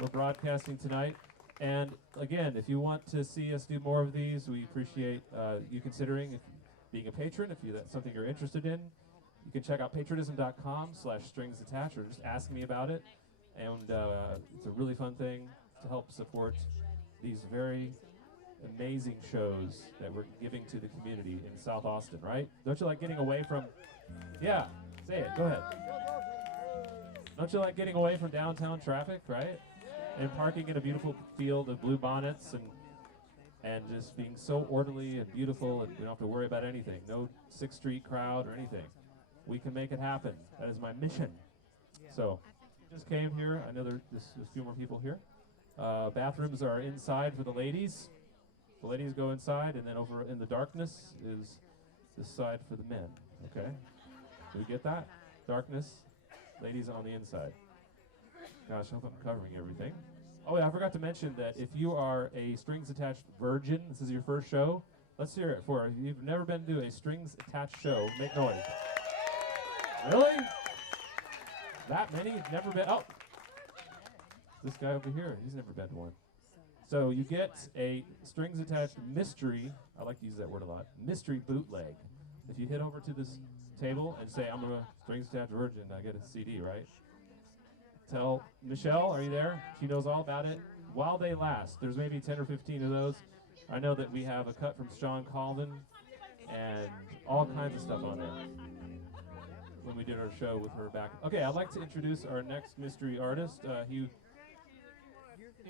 We're broadcasting tonight. And again, if you want to see us do more of these, we appreciate you considering being a patron. If that's something you're interested in, you can check out patronism.com/stringsattached or just ask me about it. And it's a really fun thing to help support these very amazing shows that we're giving to the community in South Austin, right? Don't you like getting away from, yeah, say it, go ahead. Don't you like getting away from downtown traffic, right? And parking in a beautiful field of blue bonnets and just being so orderly and beautiful, and we don't have to worry about anything. No 6th Street crowd or anything. We can make it happen. That is my mission. So, just came here. I know there's a few more people here. Bathrooms are inside for the ladies. The ladies go inside, and then over in the darkness is this side for the men. Okay? Do we get that? Darkness, ladies on the inside. Gosh, I hope I'm covering everything. Oh yeah, I forgot to mention that if you are a strings attached virgin, this is your first show, let's hear it for, if you've never been to a strings attached show, make noise. Really? That many? Never been? Oh! This guy over here, he's never been to one. So you get a strings attached mystery, I like to use that word a lot, mystery bootleg. If you hit over to this table and say, I'm a strings attached virgin, I get a CD, right? Tell Michelle, are you there? She knows all about it. While they last, there's maybe 10 or 15 of those. I know that we have a cut from Sean Colvin and all kinds of stuff on there when we did our show with her back. Okay, I'd like to introduce our next mystery artist. You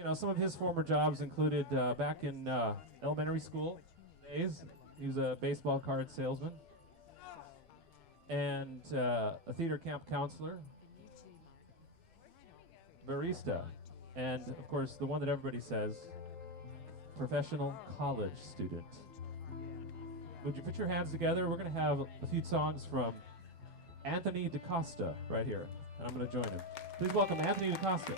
know, some of his former jobs included back in elementary school days. He was a baseball card salesman and a theater camp counselor, barista, and of course the one that everybody says, professional college student. Would you put your hands together? We're going to have a few songs from Anthony DaCosta right here, and I'm going to join him. Please welcome Anthony DaCosta.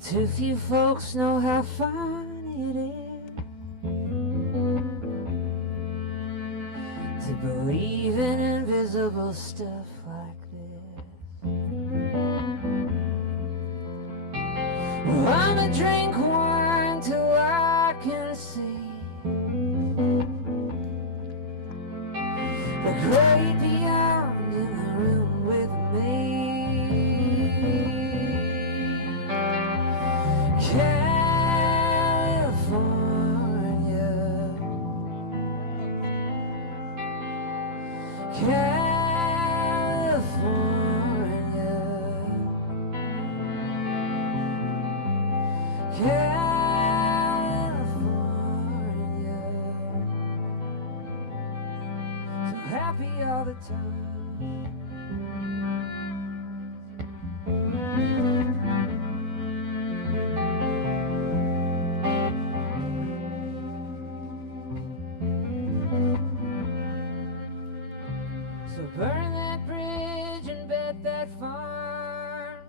Too few folks know how fun it is to believe in invisible stuff like this. Well, I'm gonna drink wine till I can see the great beyond in the room with me. All the time. So burn that bridge and bet that farm.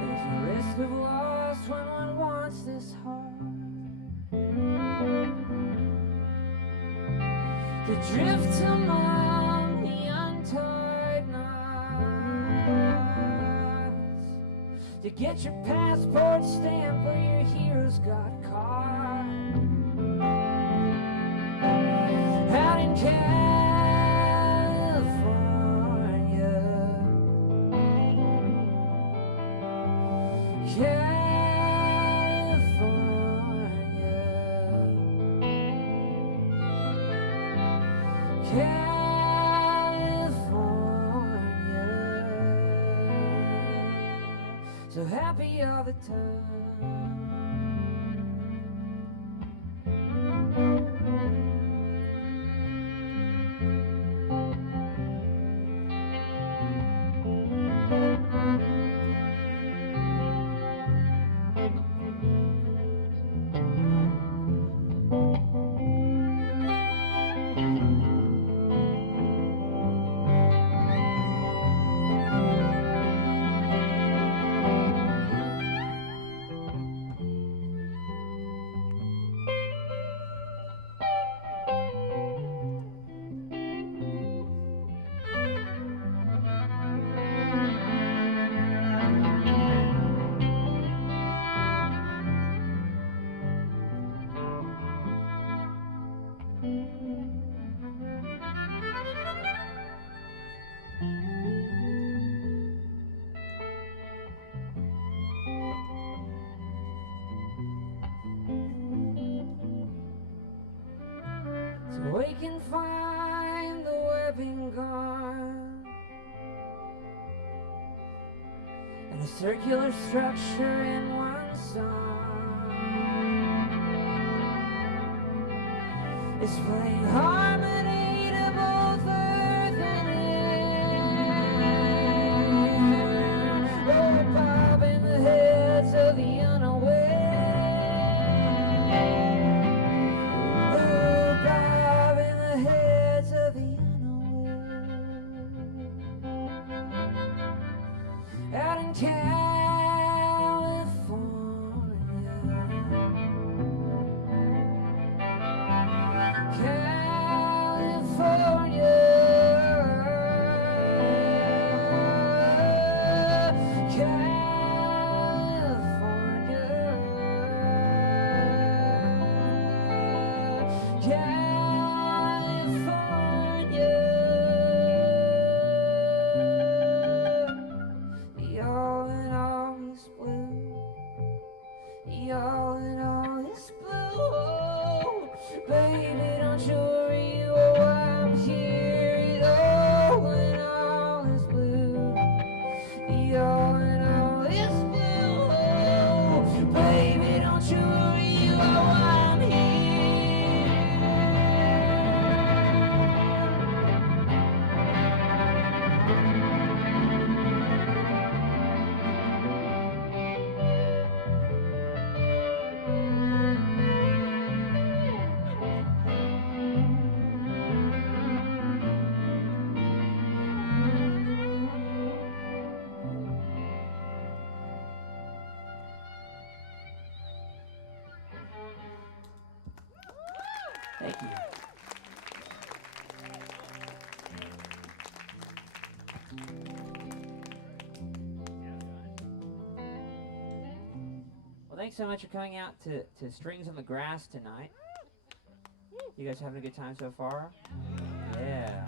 There's a risk of loss when one wants this hard. To drift among the untied knots, to get your passport stamp where your heroes got caught. Out in California, California, so happy all the time. so we can find the webbing gone and a circular structure in one song is playing harmony to both earth and air. Oh, bobbing the heads of the unaware. Out in Thank you. Well, thanks so much for coming out to Strings on the Grass tonight. You guys having a good time so far? Yeah.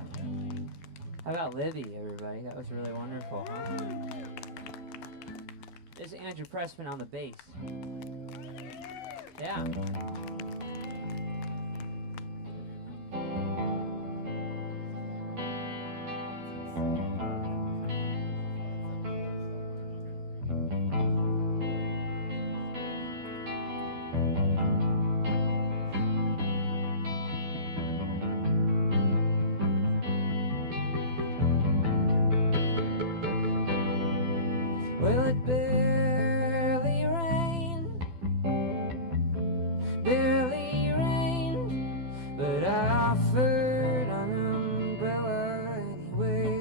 How about Libby, everybody? That was really wonderful, huh? This is Andrew Pressman on the bass. Yeah. Well, it barely rained, but I offered an umbrella anyway.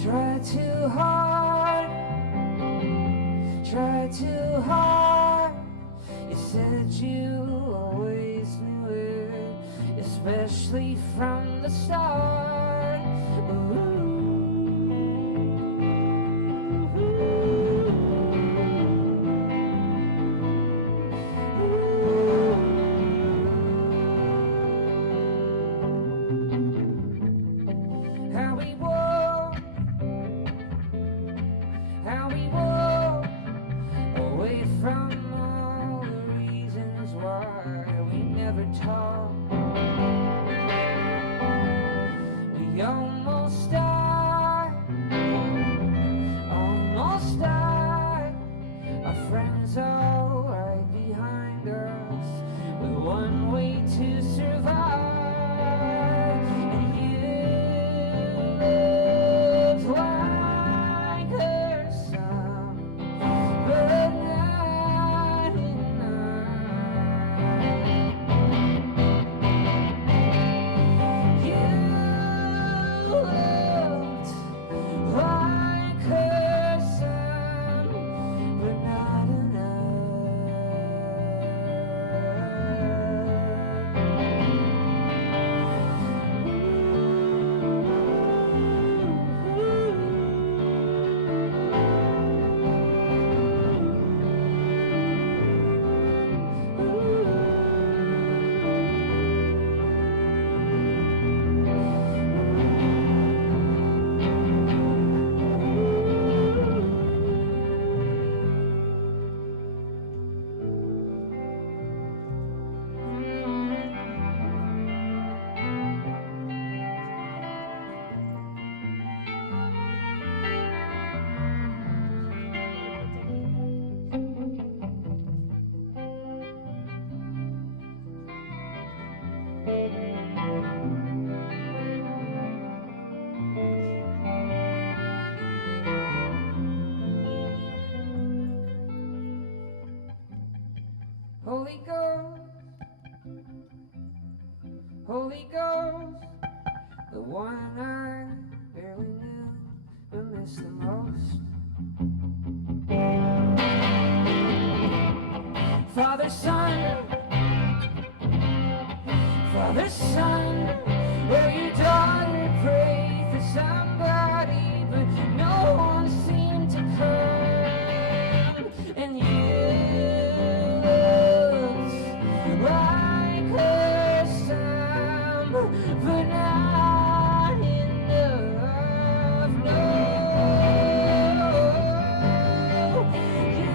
Tried too hard, you said you always knew it, especially from the start. How we walk away from all the reasons why we never talk. Holy Ghost, Holy Ghost, the one I barely knew but missed the most. Father, Son, Father, Son, oh, your daughter prayed for somebody, but no one seemed to come. And you looked like her son, but not enough. No, you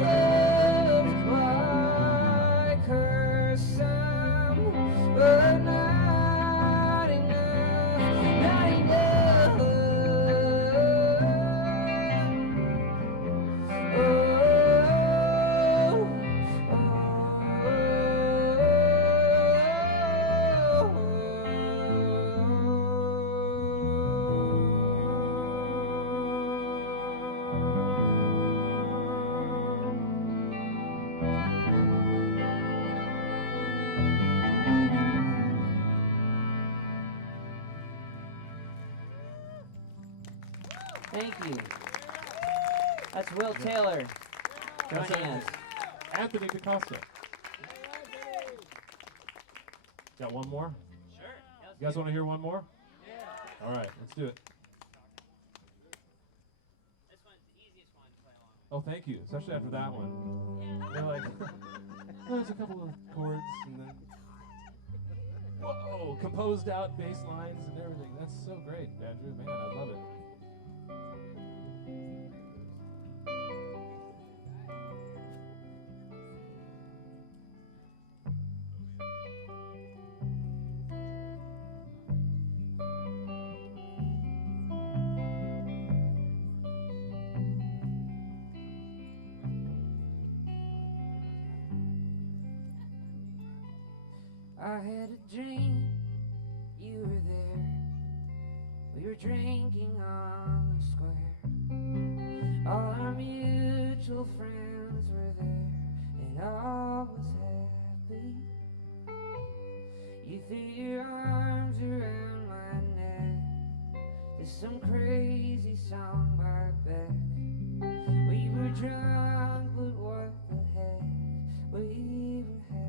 looked like her son, but not enough, not enough. Thank you. That's Will Taylor That's joining us. Anthony DaCosta. Got one more? Sure. You guys want to hear one more? Yeah. All right, let's do it. This one's the easiest one to play along with. Oh, thank you, especially after that one. They're like, there's a couple of chords and then, whoa, composed out bass lines and everything. That's so great, Andrew. Man, I love it. I had a dream, you were there. We were drinking on the square. All our mutual friends were there, and all was happy. You threw your arms around my neck to some crazy song by Beck. We were drunk, but what the heck? We were happy.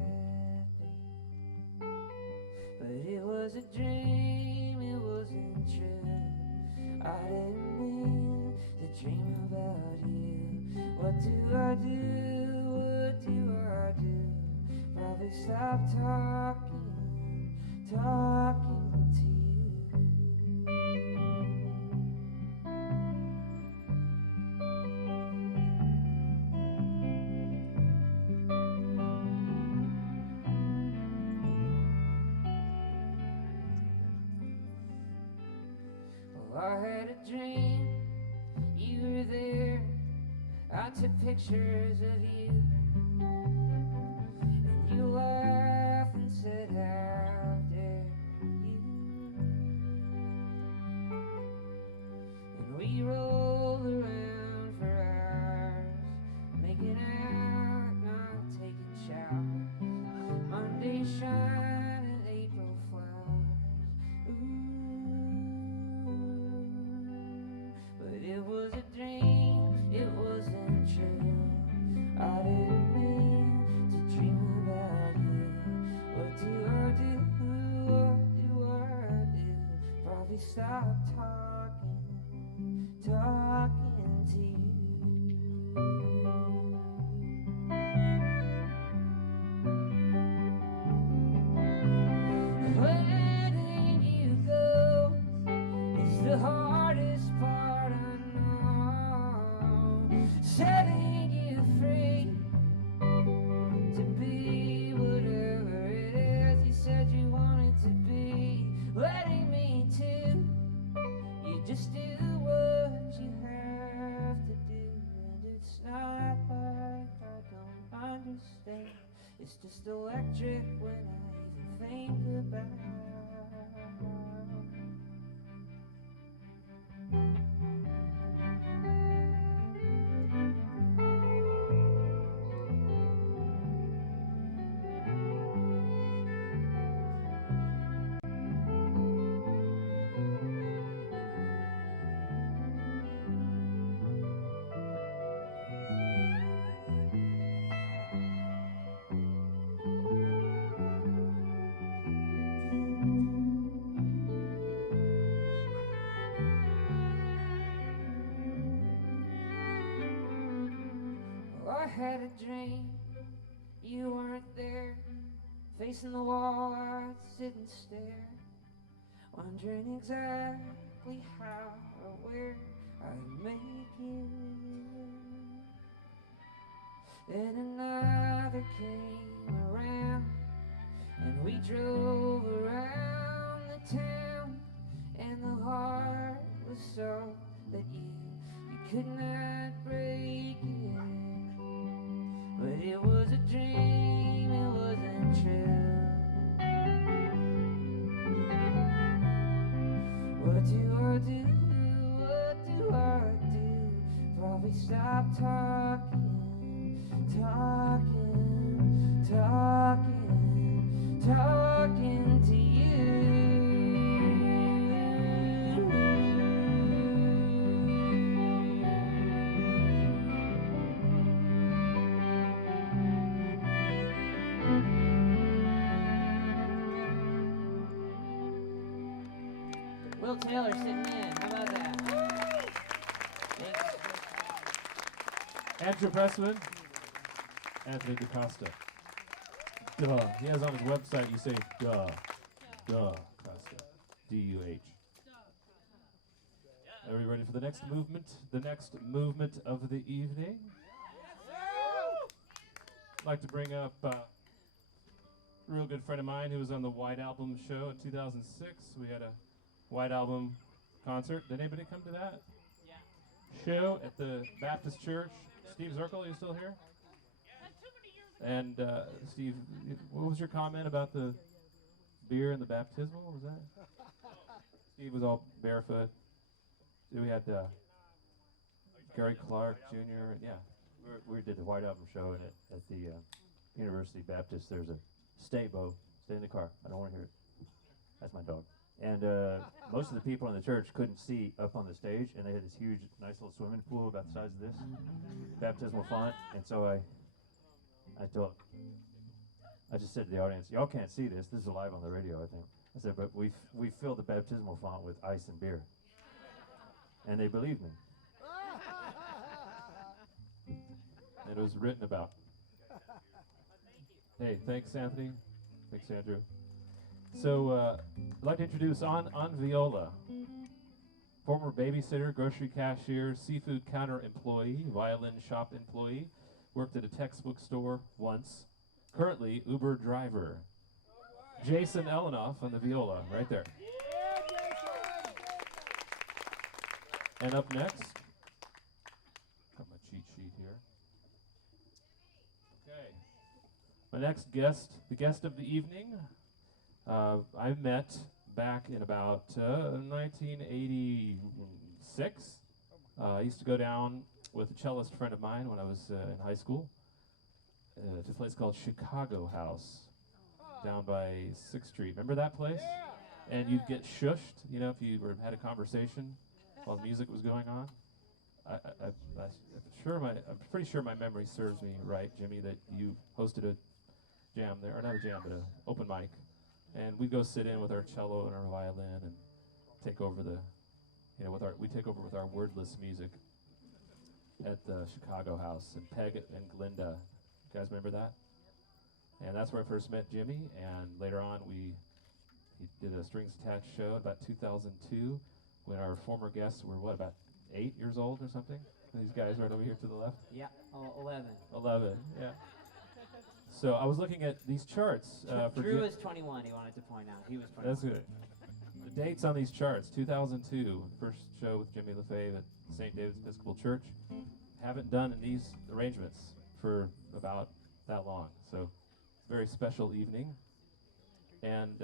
But it was a dream, it wasn't true. I didn't mean to dream about you. What do I do? What do I do? Probably stop talking to you. Well, I had a dream, you were there. I took pictures of you, and you laughed and said, how dare you? And we rolled around for hours, making out, not taking showers. Monday shining, April flowers. Ooh, but it was a dream, it wasn't true. I didn't mean to dream about you. What do I do? What do I do? Probably stop talking to you. Letting you go is the hardest part, I know. Setting you free to be whatever it is you said you wanted to be. Letting me too. You just do what you have to do, and it's not like I don't understand. It's just electric when I even think about. had a dream, you weren't there. Facing the wall, I'd sit and stare, wondering exactly how or where I'd make it. Then another came around, and we drove around the town, and the heart was so that you could not break it. But it was a dream, it wasn't true. What do I do? What do I do? Probably stop talking, talking, talking, talking to you. Will Taylor sitting in. How about that? Thanks. Andrew Pressman, Anthony DaCosta. Duh. He has on his website, you say duh. Duh. Costa. D-U-H. Are we ready for the next movement? The next movement of the evening? I'd like to bring up a real good friend of mine who was on the White Album show in 2006. We had a White Album concert. Did anybody come to that? Yeah. Show at the Baptist Church. Steve Zirkle, are you still here? And Steve, what was your comment about the beer and the baptismal? What was that? Steve was all barefoot. We had Gary Clark Jr. Yeah. We did the White Album show at the University Baptist. There's a stay, Bo. Stay in the car. I don't want to hear it. That's my dog. And most of the people in the church couldn't see up on the stage, and they had this huge, nice little swimming pool about the size of this, baptismal font. And so I just said to the audience, y'all can't see this. This is live on the radio, I think. I said, but we filled the baptismal font with ice and beer. And they believed me. And it was written about. Hey, thanks, Anthony. Thanks, Andrew. So, I'd like to introduce on viola, former babysitter, grocery cashier, seafood counter employee, violin shop employee, worked at a textbook store once, currently Uber driver. Jason Elenoff on the viola, right there. And up next, got my cheat sheet here. Okay. My next guest, the guest of the evening, I met back in about 1986. I used to go down with a cellist friend of mine when I was in high school to a place called Chicago House down by 6th Street. Remember that place? And you'd get shushed, you know, if you had a conversation while the music was going on. I'm pretty sure my memory serves me right, Jimmy, that you hosted a jam there, or not a jam, but an open mic. And we'd go sit in with our cello and our violin and take over the, you know, we take over with our wordless music at the Chicago House. And Peg and Glinda, you guys remember that? And that's where I first met Jimmy. And later on, he did a strings attached show about 2002 when our former guests were, what, about 8 years old or something? These guys right over here to the left? Yeah, 11. 11, yeah. So I was looking at these charts. Drew was 21, he wanted to point out. He was 21. That's good. The dates on these charts, 2002, first show with Jimmy LaFave at St. David's Episcopal Church. Haven't done in these arrangements for about that long. So it's a very special evening. And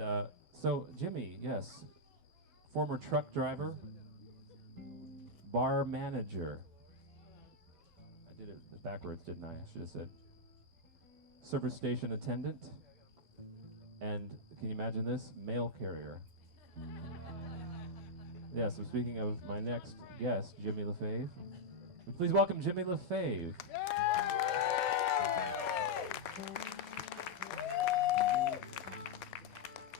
so Jimmy, yes, former truck driver, bar manager. I did it backwards, didn't I? I should have said service station attendant, and can you imagine this? Mail carrier. Yeah, so speaking of my next guest, Jimmy LaFave, please welcome Jimmy LaFave.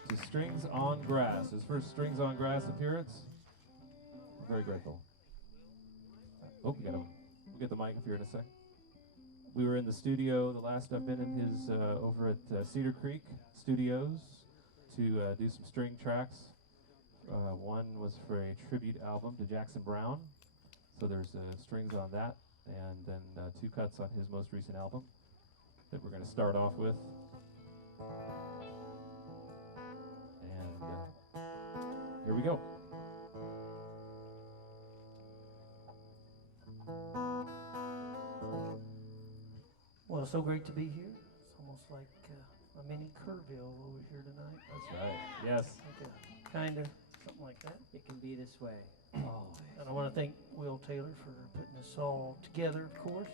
To Strings on Grass, his first Strings on Grass appearance. I'm very grateful. Oh, we'll get the mic up here in a sec. We were in the studio, the last I've been in his over at Cedar Creek Studios to do some string tracks. One was for a tribute album to Jackson Brown, so there's strings on that, and then 2 cuts on his most recent album that we're going to start off with. And here we go. Well, it's so great to be here. It's almost like a mini Kerrville over here tonight. That's right. Yes. Like kind of something like that. It can be this way. And I want to thank Will Taylor for putting this all together, of course.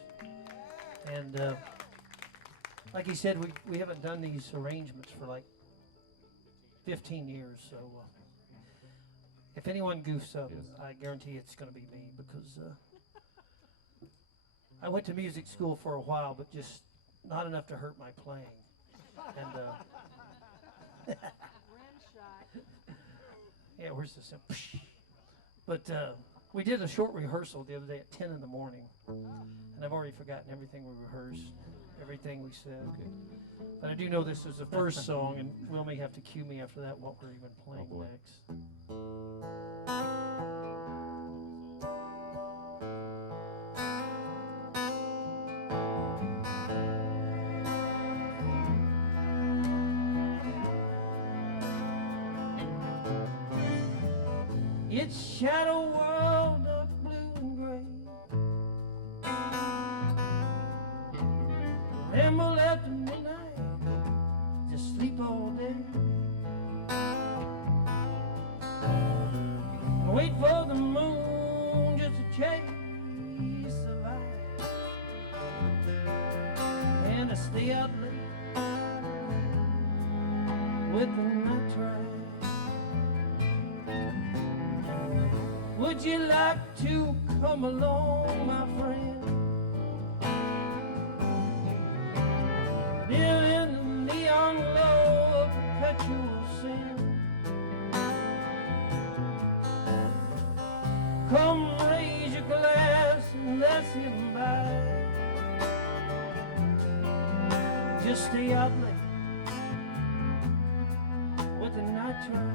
And like he said, we haven't done these arrangements for like 15 years. So if anyone goofs up, Yes. I guarantee it's going to be me because I went to music school for a while, but just not enough to hurt my playing. And yeah, where's the sound? But we did a short rehearsal the other day at 10 in the morning, and I've already forgotten everything we rehearsed, everything we said. Okay. But I do know this is the first song, and Will may have to cue me after that what we're even playing boy. next. It's shadow world of blue and gray. Ramble after midnight, just sleep all day. Wait for the moon just to chase the light. And I stay out late with the night ride. Would you like to come along, my friend? Live in the neon glow of perpetual sin. Come raise your glass and let's him by. Just stay out late with the night ride.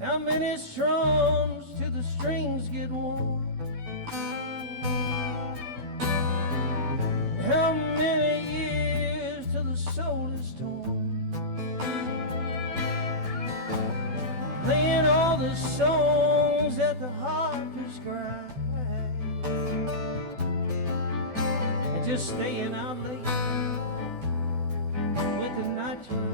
How many strums till the strings get worn? How many years till the soul is torn? Playing all the songs that the heart prescribes, and just staying out late with the night ride.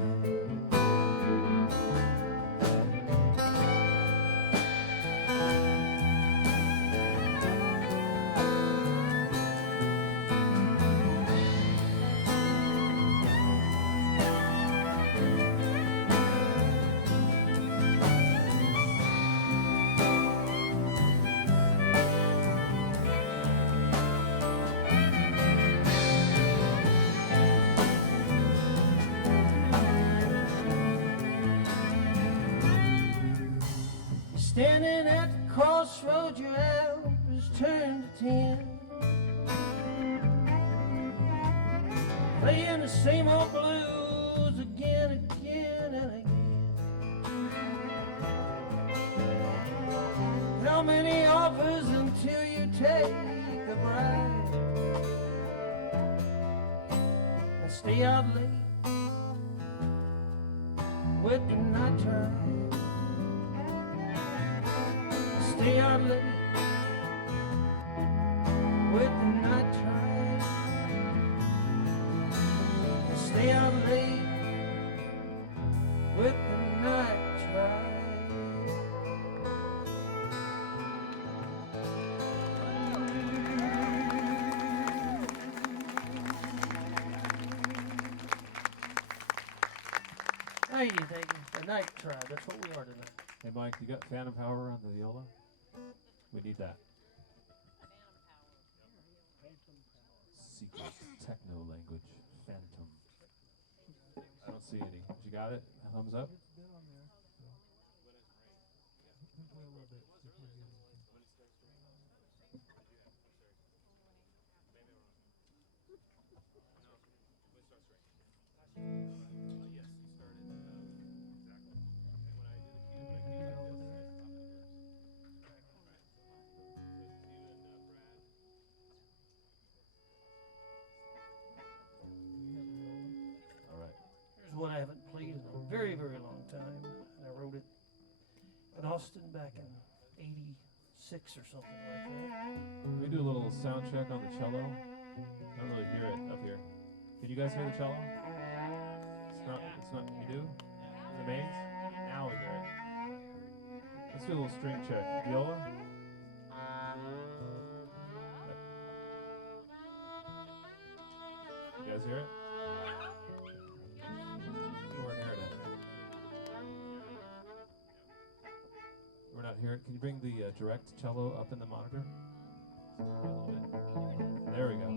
Standing at the crossroads, your hours turn to 10. Playing the same old blues again, again, and again. How many offers until you take a bride and stay out late with the night ride? Stay out late with the night ride. Stay out late with the night ride. Thank you, thank you. The Night Tribe, that's what we are tonight. Hey, Mike, you got Phantom Power on the viola? We need that. Secret techno language. Phantom. I don't see any. You got it? Thumbs up? All right. Here's one I haven't played in a very, very long time. And I wrote it in Austin back in '86 or something like that. Can we do a little sound check on the cello? I don't really hear it up here. Can you guys hear the cello? It's not, you do? The mains? Now we hear it. Let's do a little string check. Viola? You guys hear it? You weren't hearing it. We're not hearing it. Can you bring the direct cello up in the monitor? A little bit. There we go.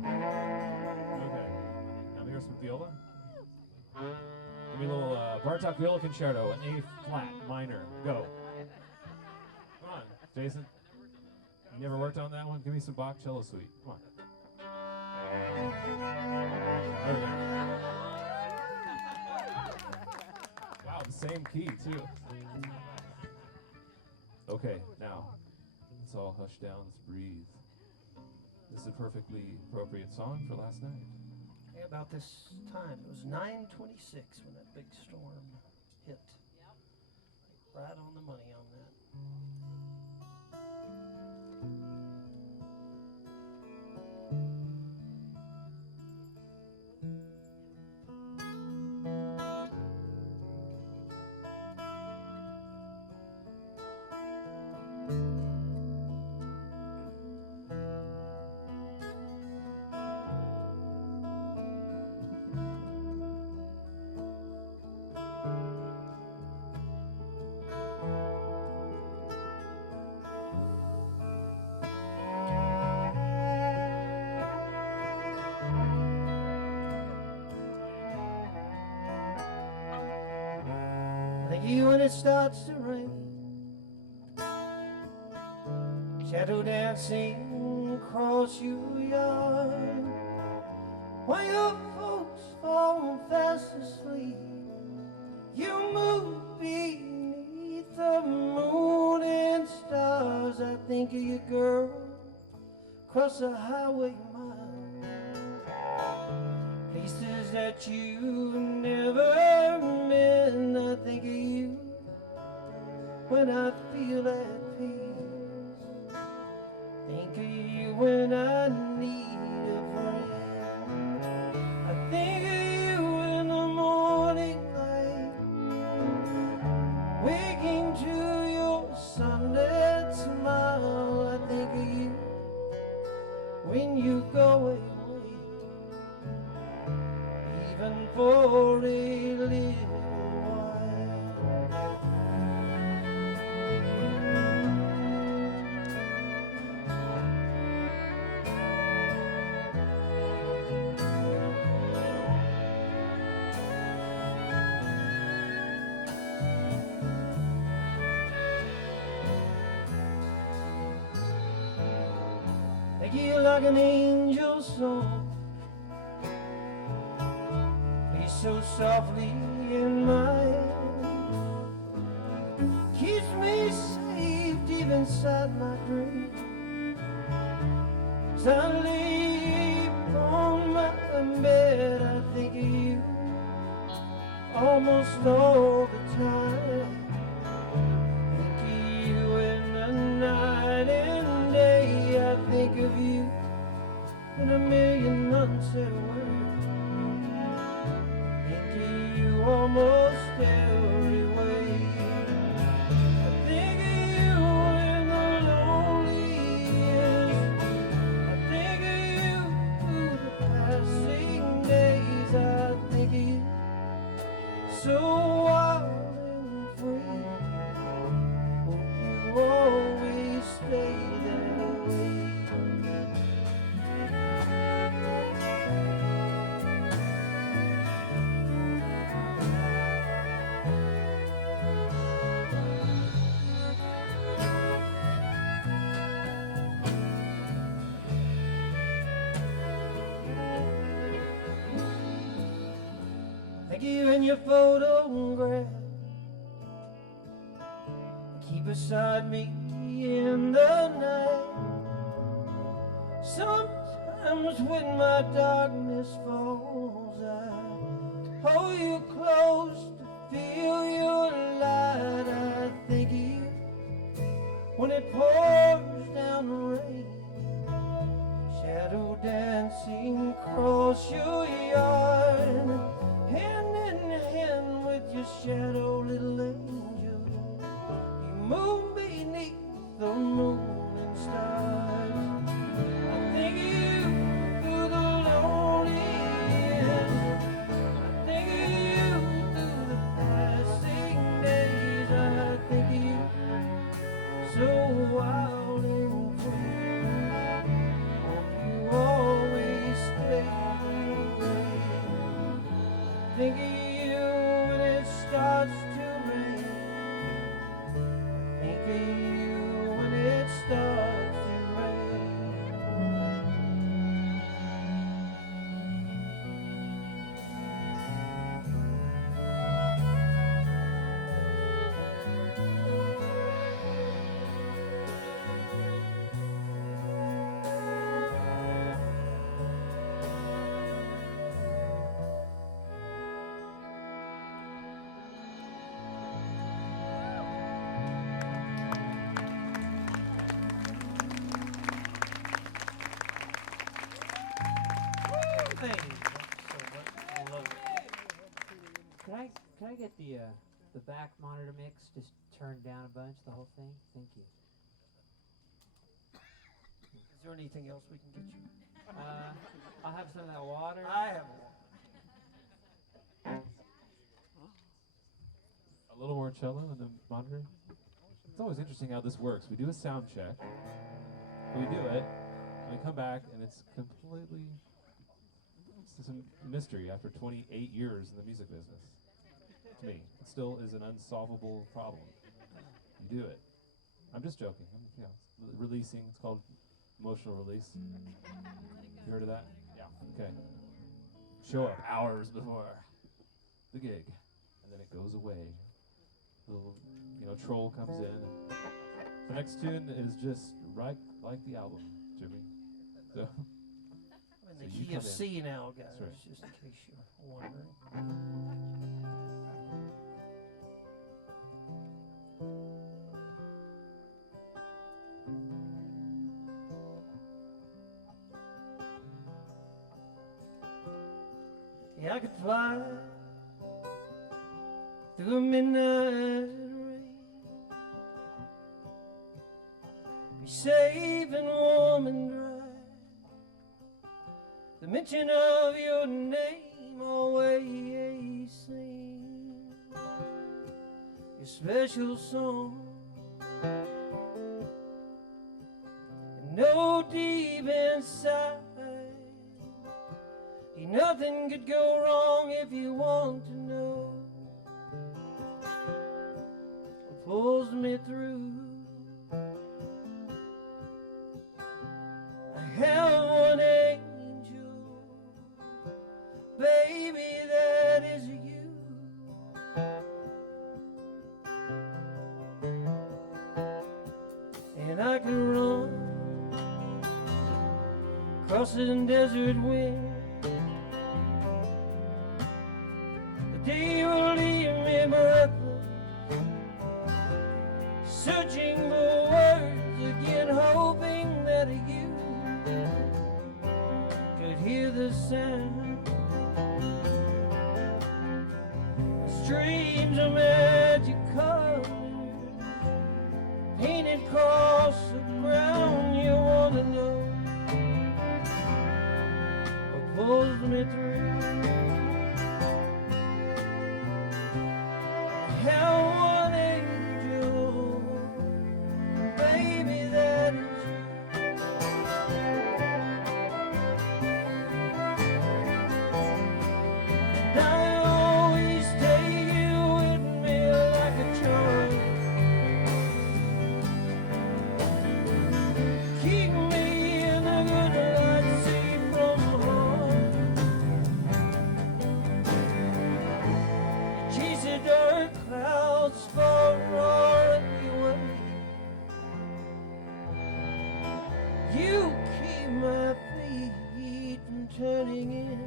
Okay. Now here's some viola. Give me a little Bartok Viola Concerto, an A flat minor. Go. Come on, Jason. You never worked on that one? Give me some Bach cello suite. Come on. There we go. Wow, the same key too. Okay, now let's all hush down. Let's breathe. This is a perfectly appropriate song for last night. Yeah, about this time, it was 9:26 when that big storm hit. Right on the money on that. You when it starts to rain, shadow dancing across your yard, while your folks fall fast asleep, you move beneath the moon and stars. I think of you, girl, across the highway mile, places that you never been. I think of you when I feel at peace. Think of you when I need a friend. I think of you in the morning light, waking to your sunlit smile. I think of you when you go away, even for a little. Like an angel song, plays so softly in mine, keeps me safe deep inside my dream. As I lay on my bed, I think of you almost all the time. Think of you in the night and day. I think of you in a million unsaid words. Think of you almost every way. I think of you in the lonely years. I think of you through the passing days. I think of you so wide. Take you in your photograph, keep beside me in the night. Sometimes when my darkness falls, I hold you close to feel your light. I think of you when it pours down rain, shadow dancing across your yard, hand in hand with your shadow, little angel. You move beneath the moon and stars. I think of you through the lonely years. I think of you through the passing days. I think of you so wild and free. Hope you always stay away. Think of you when it starts to rain. Think of you when it starts to rain. Thank you so much. I love it. Can I get the back monitor mix just turned down a bunch, the whole thing? Thank you. Is there anything else we can get you? I'll have some of that water. I have one. A little more cello in the monitor. It's always interesting how this works. We do a sound check. We do it. And we come back, and it's completely. It's some mystery after 28 years in the music business. To me, it still is an unsolvable problem. You do it. I'm just joking. Releasing. It's called emotional release. You heard of that? Yeah. Okay. Show up hours before the gig, and then it goes away. Little, troll comes in. The next tune is just right like the album, Jimmy. So. I'm in the So you key of come in. C now, guys, That's right. just in case you're wondering. Yeah, I could fly through a midnight rain, be safe and warm and dry. The mention of your name always sings your special song, and know deep inside nothing could go wrong if you want to know what pulls me through. I have one angel, baby, that is you. And I can run across the desert wind. Day will leave me breathless, searching for words again, hoping that you could hear the sound. Streams of magic colors painted across the ground. You want to know what pulls me through. How one angel, baby, that is you. And I always take you with me like a charm. Keep me in the good light, safe from harm. singing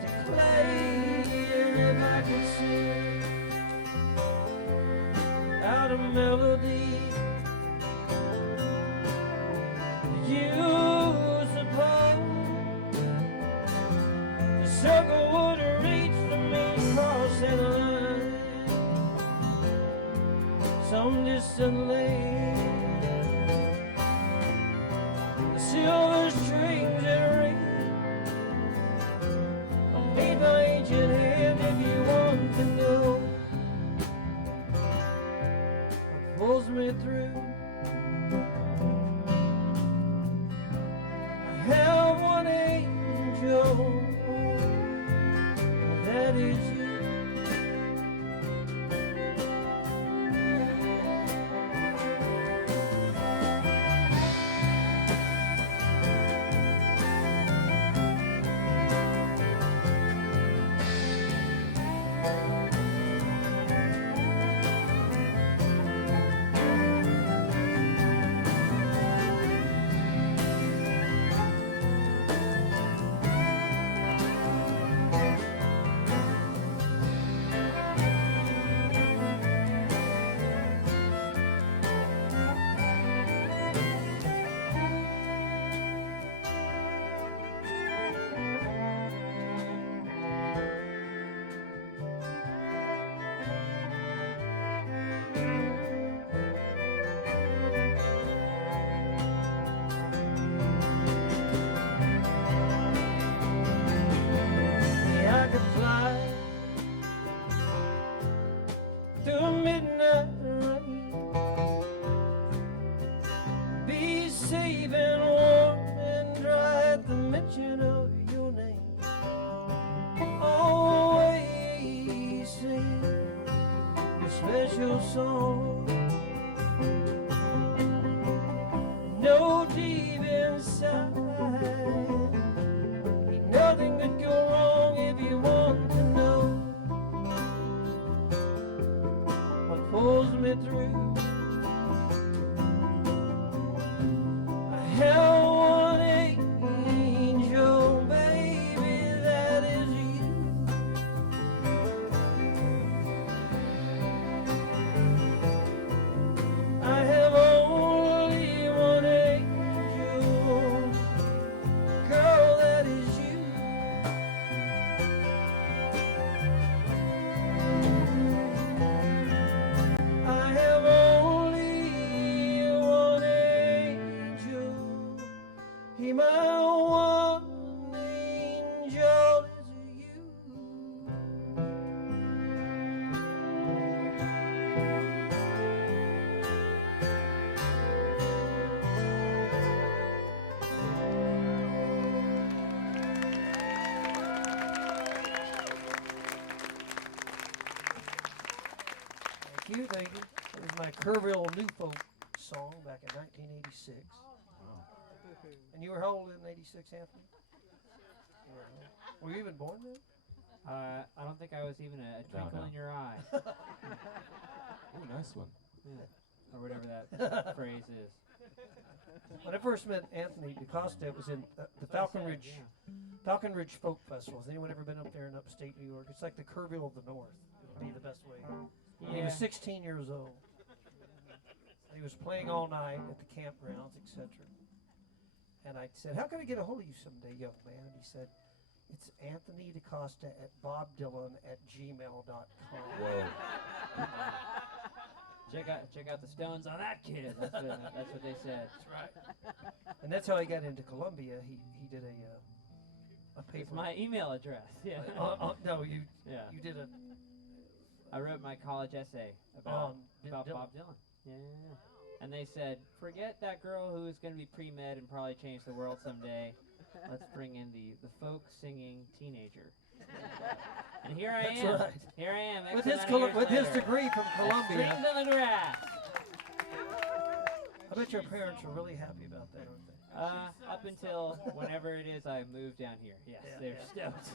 to play, and if I could sing out a melody, you suppose the circle would reach for me crossing a line some distant lane. The silver strings that ring are made by ancient hand. If you want to know what pulls me through, I have one angel, that is you. I could fly through midnight rain, be safe and warm and dry at the mention of your name. Always sing a special song. Know deep inside ain't nothing could go wrong. If you want to know what pulls me through, I have one angel, baby, that is you. I have only one angel, girl, that is you. I have only one angel. He, my one angel is you. Thank you, thank you. That was my Kerrville New Folk song back in 1986. And you were how old in '86, Anthony? Were you even born then? I don't think I was even a twinkle no. in your eye, Ooh, nice one. or whatever that phrase is. When I first met Anthony DeCosta, it was in the Falcon Ridge Folk Festival. Has anyone ever been up there in upstate New York? It's like the Kerrville of the North, would be the best way. And he was 16 years old. And he was playing all night at the campgrounds, etc. And I said, "How can I get a hold of you someday, young man?" And he said, "It's Anthony DeCosta at bobdylan@gmail.com." Whoa. Check out the stones on that kid. That's what they said. That's right. And that's how he got into Columbia. He did a paper. It's my email address. Yeah. No, you Yeah. you did a I wrote my college essay about Dylan. Bob Dylan. Yeah. And they said, forget that girl who's going to be pre-med and probably change the world someday. Let's bring in the folk singing teenager. And here I That's am. right. Here I am. With X his amount of years with his later. degree from Columbia. Strings on the grass. I bet your parents are really happy about that, aren't they? Up until whenever it is I move down here. Yes, Yeah, they're yeah. stoked.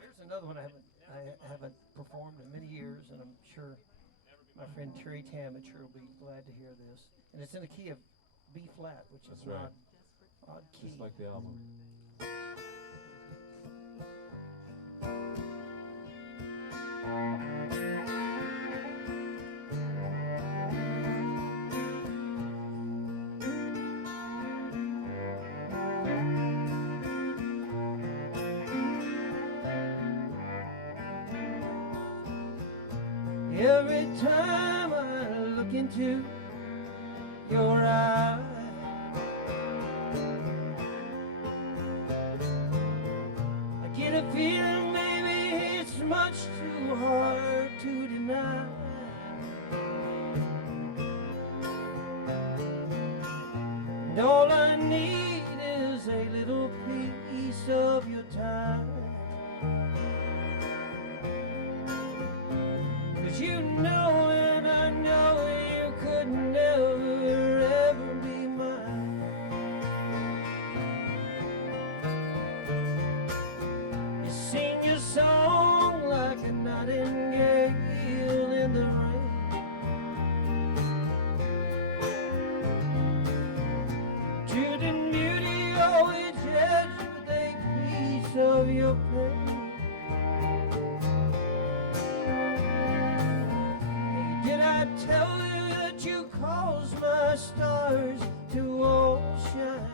Here's another one I haven't performed in many years, and I'm sure my friend Terry Tamich will be glad to hear this. And it's in the key of B flat, which That's is right. odd key. Just like the album. Every time I look into your eyes, I get a feeling maybe it's much too hard to deny. And all I need is a little piece of your time. 'Cause you know and I know you could never ever be mine. You sing your song like a nightingale in the rain. Truth and beauty always judge with a piece of your pain. Tell you that you cause my stars to all shine.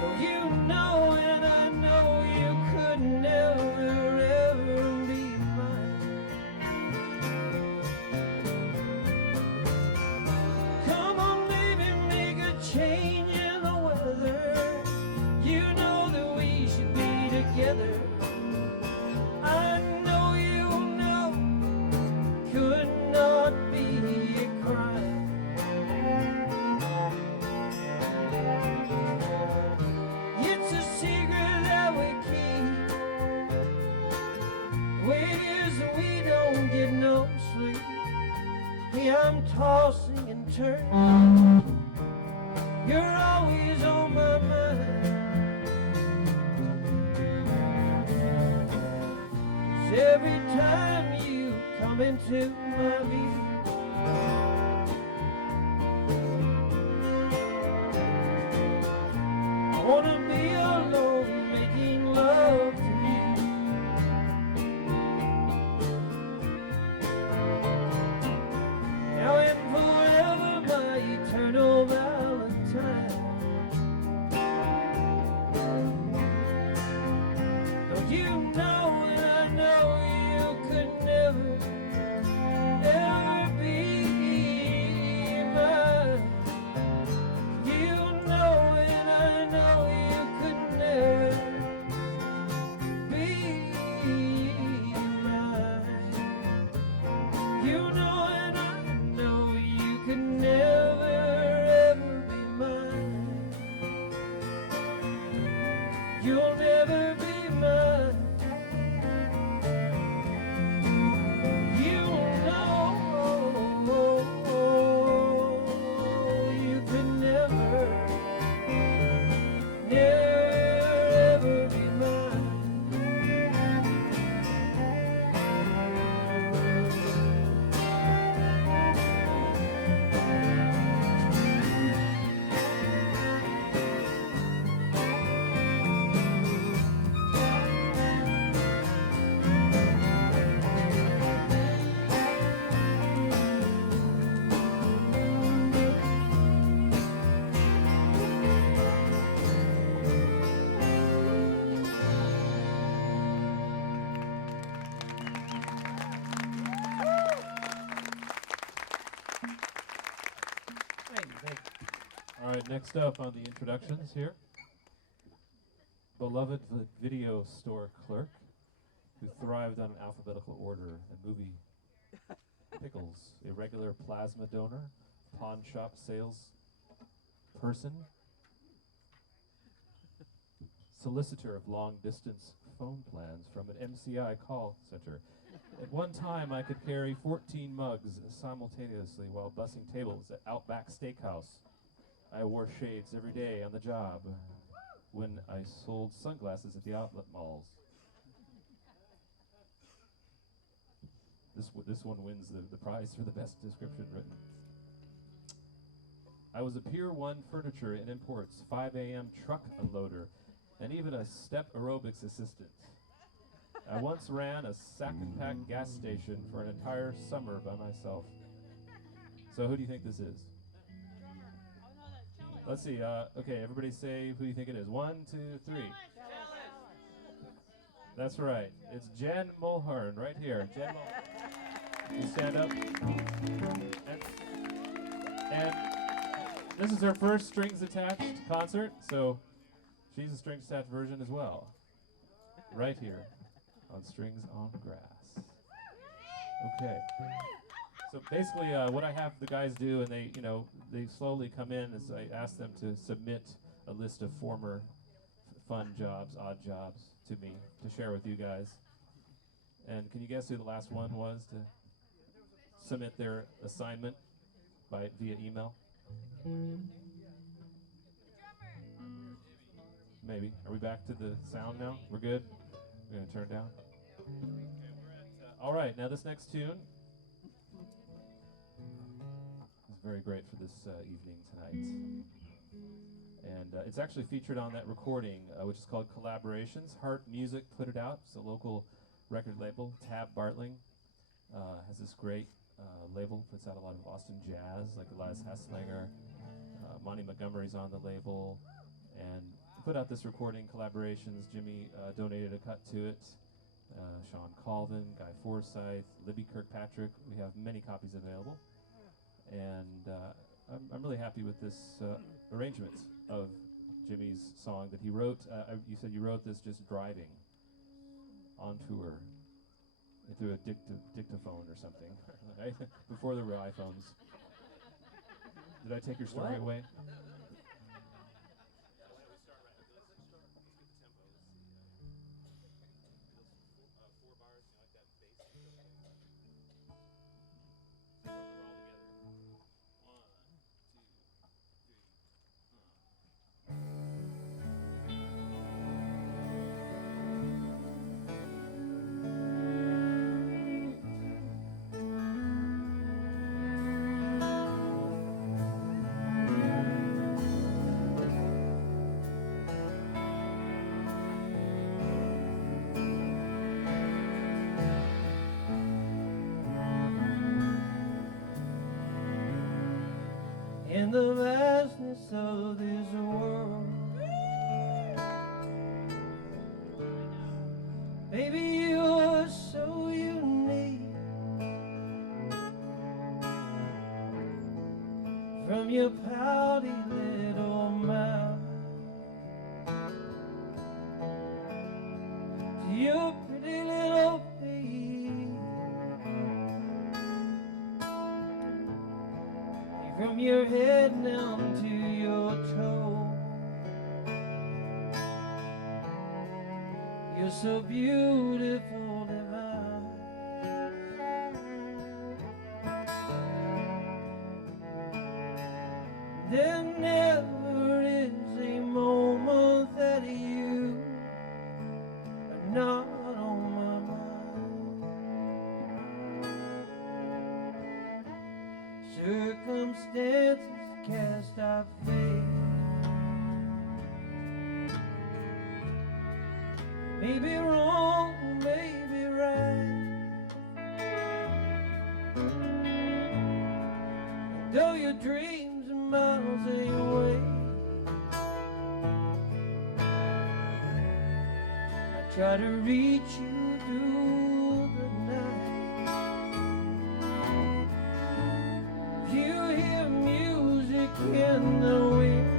Though you know and I know you could never ever be mine. Come on baby, make a change in the weather. You know that we should be together. I know you could not be a crime. It's a secret that we keep. The way it is, we don't get no sleep. Yeah, I'm tossing and turning. You're always on my mind. 'Cause every time you come into my view, I wanna be alone making love to you. Now and forever, my eternal Valentine. Don't you know and I know you could never ever be mine. You know and I know you could never be mine. You know and I know you could never ever be mine. You'll never be mine. You know you could never, never ever be mine. Thank you. All right, next up on the introductions here, beloved video store clerk who thrived on alphabetical order and movie pickles, irregular plasma donor, pawn shop sales person, solicitor of long-distance phone plans from an MCI call center. At one time, I could carry 14 mugs simultaneously while bussing tables at Outback Steakhouse. I wore shades every day on the job when I sold sunglasses at the outlet malls. This one wins the prize for the best description written. I was a Pier 1 furniture and imports 5 a.m. truck unloader and even a step aerobics assistant. I once ran a sack and pack gas station for an entire summer by myself. So who do you think this is? Let's see. Okay, everybody say who you think it is. 1, 2, 3. That's right. It's Jen Mulhern right here. Jen Mulhern. You stand up. And this is her first strings attached concert, so she's a strings attached version as well. Right here on Strings on Grass. Okay. So basically, what I have the guys do, and they slowly come in, is I ask them to submit a list of former fun jobs, odd jobs, to me to share with you guys. And can you guess who the last one was to submit their assignment via email? Maybe. Are we back to the sound now? We're good? We're gonna turn it down. All right. Now this next tune is very great for this evening tonight. And it's actually featured on that recording, which is called Collaborations. Heart Music put it out. It's a local record label. Tab Bartling has this great label, puts out a lot of Austin jazz, like Elias Hesslinger. Monty Montgomery's on the label. And put out this recording, Collaborations. Jimmy donated a cut to it. Sean Colvin, Guy Forsyth, Libby Kirkpatrick. We have many copies available. And I'm really happy with this arrangement of Jimmy's song that he wrote. You said you wrote this just driving on tour through a dictaphone or something, right? Before there were iPhones. Did I take your story away? In the vastness of this world, baby, you're so unique. From your pouty little mouth to your pretty little feet, from your head down to your toe, you're so beautiful, divine. There never is a moment that you are not on my mind. Circumstances cast our fate, maybe wrong, maybe right. And though your dreams are miles away, I try to reach you through the night. If you hear music in the wind,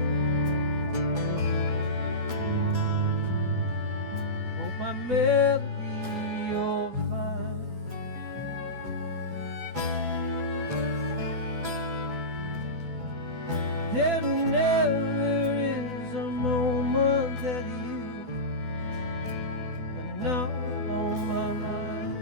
oh, my melody you'll find. There never is a moment that you are not on my mind.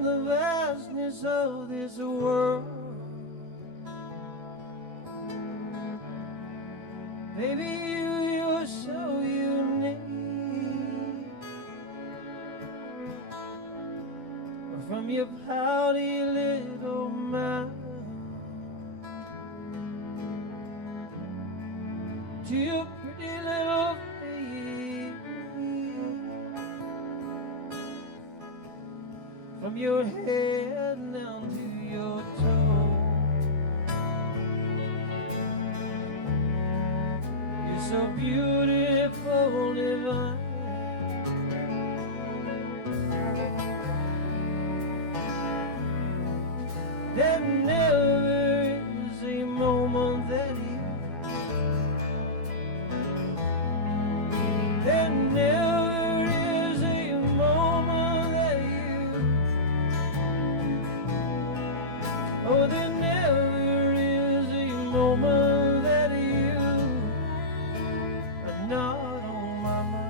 in the vastness of this world. Baby, you're so unique. From your pouty little mouth to your pretty little face, from your head down to your toe, you're so beautiful, divine. There never is a moment that there never is a moment that oh, there never is a moment that are not on my mind.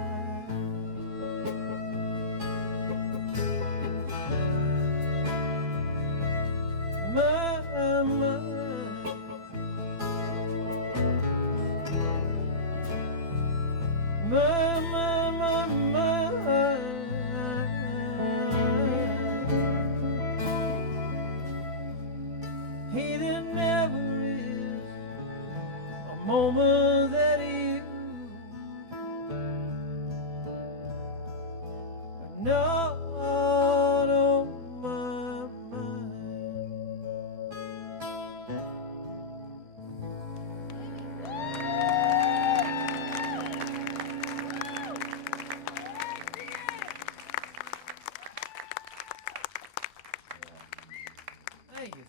Hey, there never is a moment that you are not on my mind.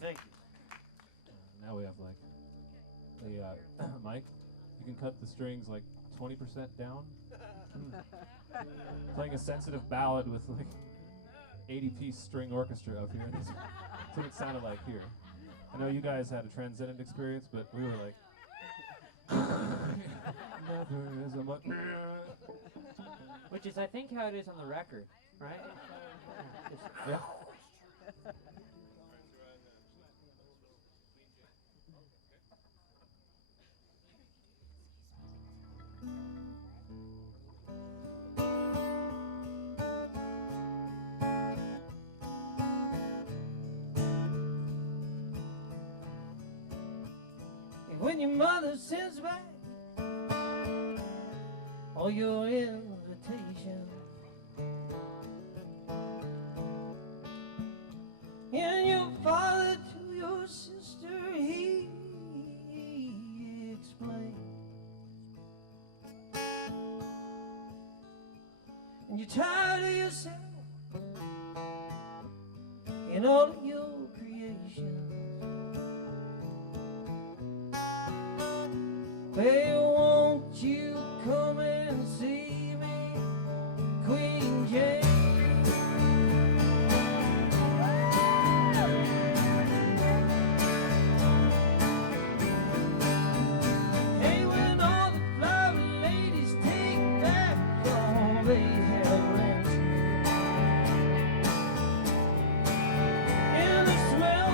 Thank you. Now we have like the Mike. You can cut the strings like 20% down. Playing a sensitive ballad with like 80-piece string orchestra up here. That's what it sounded like here. I know you guys had a transcendent experience, but we were like, never is a much. Which is, I think, how it is on the record, right? Yeah. When your mother sends back all your invitations, and your father to your sister, he explains, and you're tired of yourself and all of your creations. Hey, won't you come and see me, Queen Jane? Hey, when all the flower ladies take back all they have left, and the smell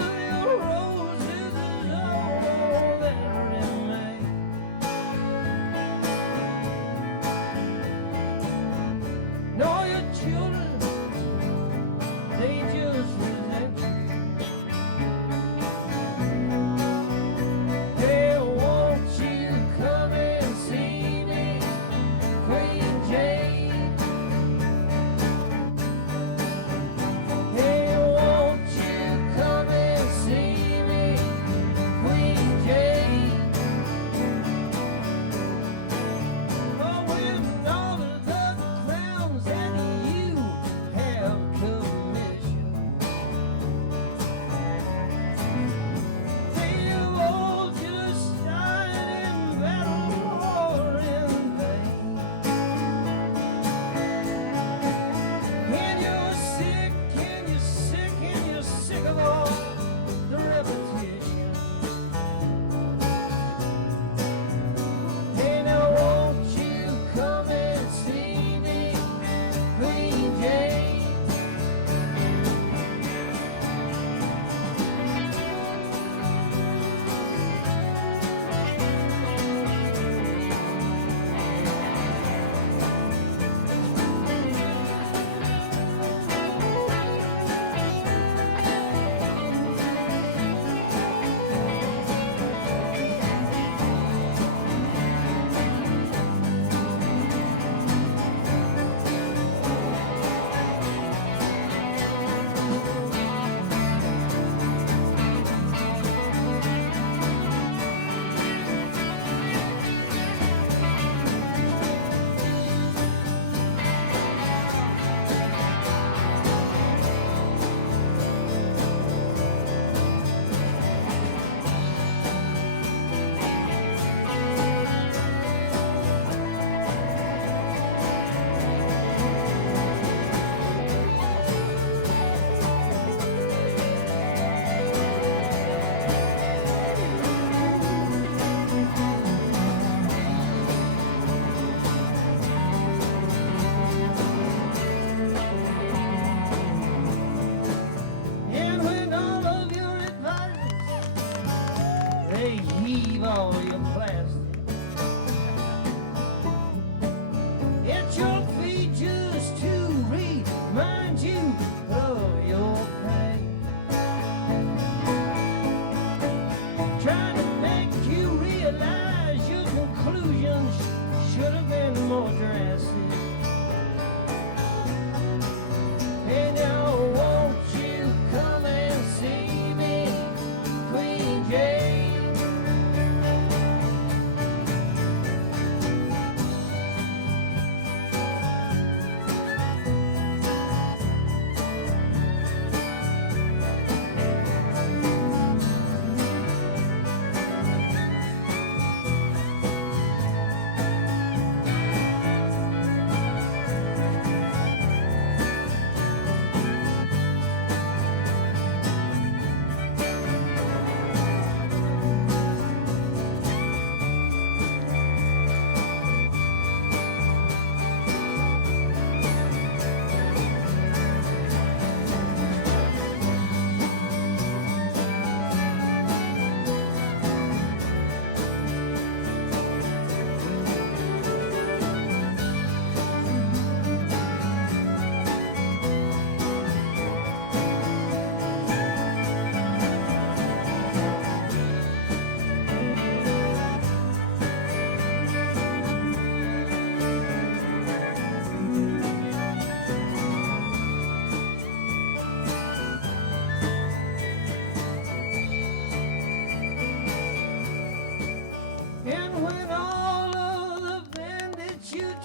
of your roses is all that remains. Know your children, they just resent you. Hey, won't you come and see me, Queen Jane? Hey, won't you come and see me, Queen Jane? Oh, when all of the clowns and you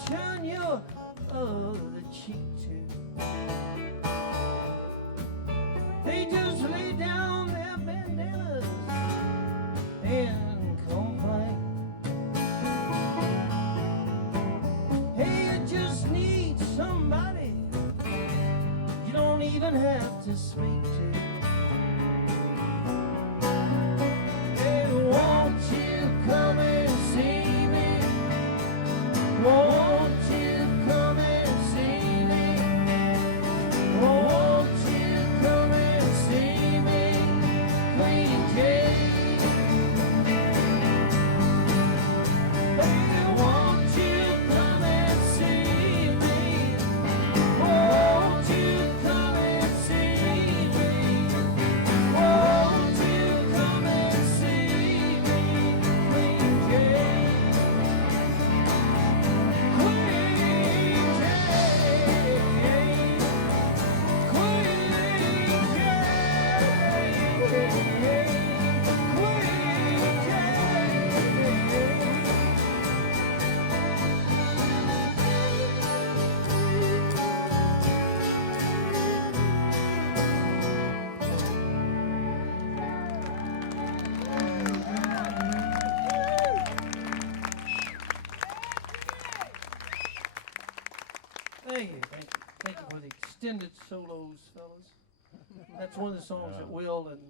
turn your other cheek to. They just lay down their bandanas and complain. Hey, you just need somebody you don't even have to speak to. Hey, won't you come and see me? Won't you come and see me? Won't you come and see me? Queen Jane. Hey, won't you come and see me? Won't you come and see me? Won't you come and see me? Queen Jane. Queen Jane. Thank you. Thank you for the extended solos, fellas. That's one of the songs that Will and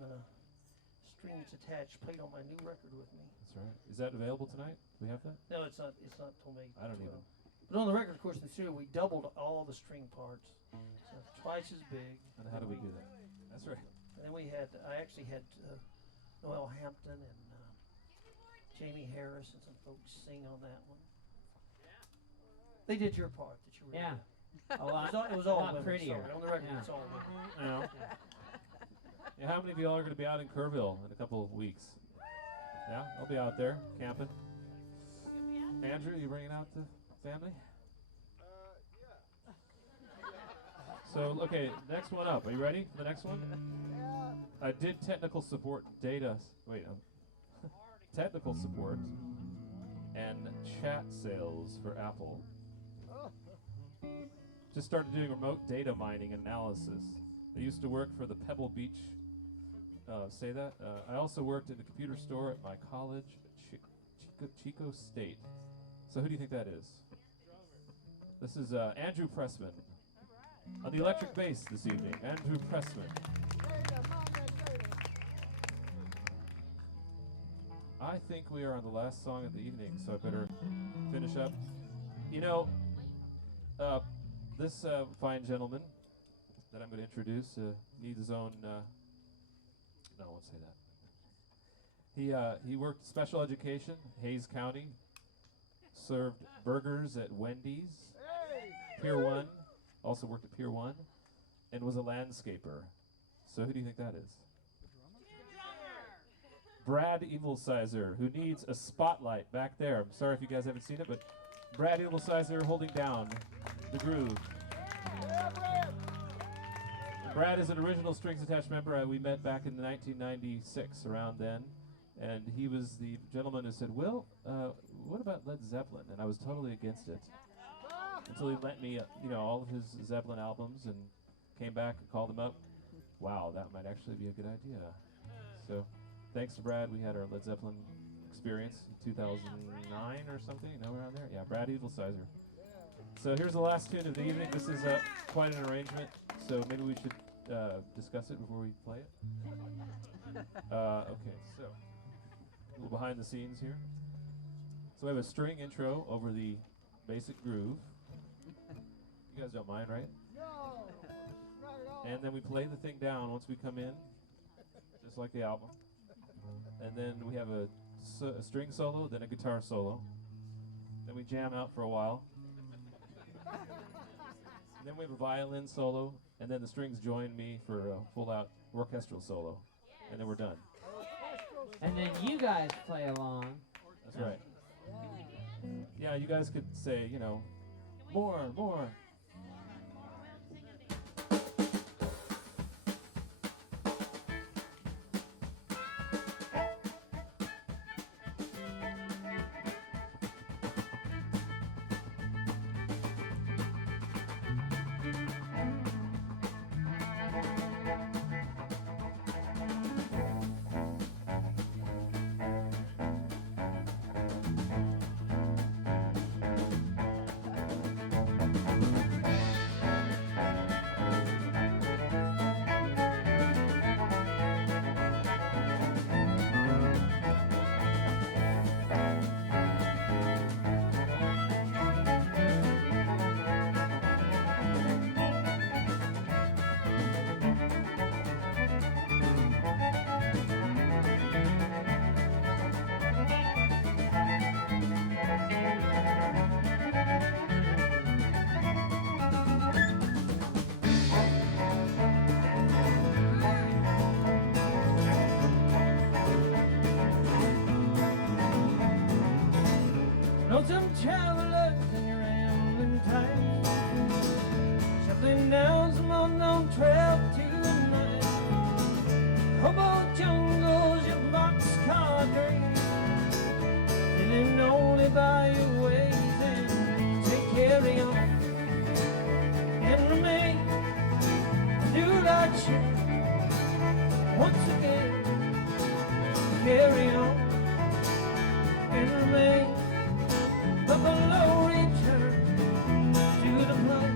Strings Attached played on my new record with me. That's right. Is that available tonight? Do we have that? No, it's not. It's not till May. I don't 12. even. But on the record, of course, in the studio, we doubled all the string parts, so twice as big. And how do we do that? That's right. And then I actually had Noel Hampton and Jamie Harris and some folks sing on that one. They did your part that you were Yeah. doing. A lot, It was all lot women, prettier. sorry. On the record, Yeah. it's all women. Yeah. Yeah, how many of y'all are going to be out in Kerrville in a couple of weeks? Yeah, I'll be out there camping. Andrew, you bringing out the family? So, okay, next one up. Are you ready for the next one? I did technical support data. Wait, technical support and chat sales for Apple. Just started doing remote data mining analysis. I used to work for the Pebble Beach. Say that. I also worked in the computer store at my college, Chico State. So who do you think that is? This is Andrew Pressman. On the electric bass this evening, Andrew Pressman. I think we are on the last song of the evening, so I better finish up. You know, this fine gentleman that I'm going to introduce needs his own. No, I won't say that. He worked special education, Hayes County. Served burgers at Wendy's, Pier 1. Also worked at Pier 1, and was a landscaper. So who do you think that is? Brad Evilsizer, who needs a spotlight back there. I'm sorry if you guys haven't seen it, but Brad Evilsizer holding down the groove. Brad is an original Strings Attached member. We met back in 1996, around then. And he was the gentleman who said, Will, what about Led Zeppelin? And I was totally against it. Until he lent me, all of his Zeppelin albums and came back and called him up. Wow, that might actually be a good idea. So, thanks to Brad, we had our Led Zeppelin experience in 2009 or something, around there. Yeah, Brad Evilsizer. So here's the last tune of the evening. This is quite an arrangement, so maybe we should discuss it before we play it. Okay, so a little behind the scenes here. So we have a string intro over the basic groove. You guys don't mind, right? No, not at all. And then we play the thing down once we come in, just like the album. And then we have a string solo, then a guitar solo. Then we jam out for a while. And then we have a violin solo, and then the strings join me for a full-out orchestral solo. And then we're done. And then you guys play along. That's right. Yeah, you guys could say, more, more. travelers in your rambling times, shuffling down some unknown trail tonight. Hobo jungles, your boxcar dreams, feeling only by your ways, and say carry on and remain. Do like you once again, carry on and remain. Buffalo return to the plain.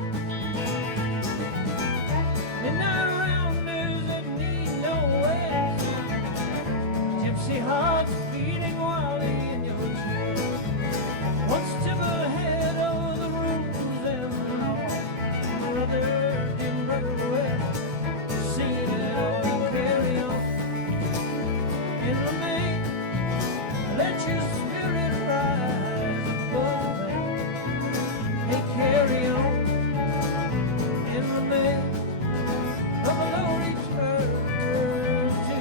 Midnight rounders that need no way. Gypsy hearts beating wildly in your chair. One step ahead of the rules and the law. Brother, dear brother, well, see it all and carry on and remain. Let your spirit rise above them. Hey, carry on and remain. Buffalo return to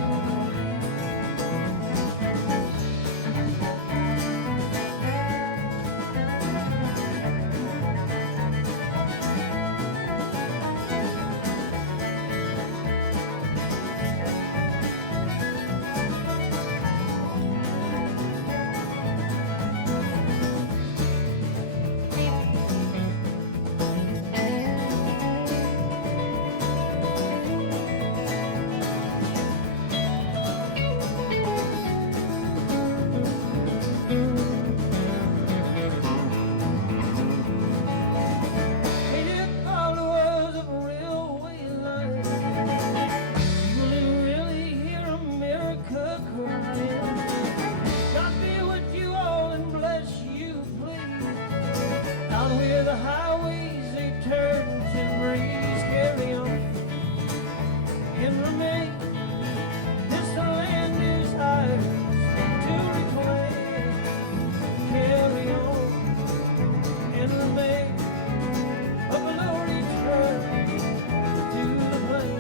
hated followers of railway lines. Will you really hear America crying? God be with you all and bless you, please. Out where the highways they turn to breeze, carry on and remain. This land is ours to reclaim. Carry on and remain. Buffalo return to the plain.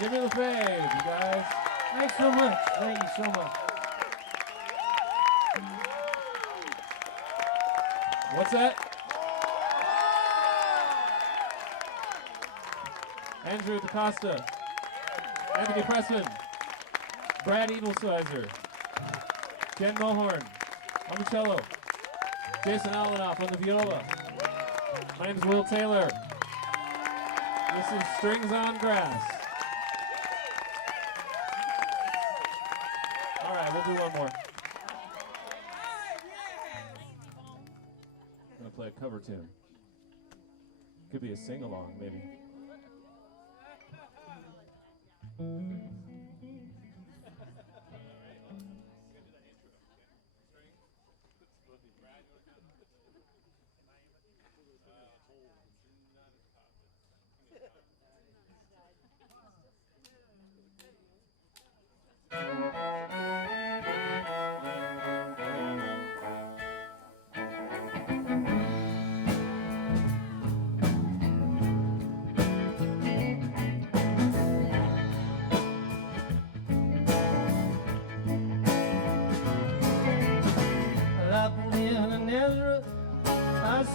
Jimmy LaFave, you guys. Thanks so much. Thank you so much. What's that? Andrew DaCosta, Anthony Pressman, Brad Edelsizer, Jen Mohorn on the cello, Jason Alanoff on the viola. My name is Will Taylor. This is Strings on Grass. All right, we'll do one more. I'm gonna play a cover tune. Could be a sing-along, maybe.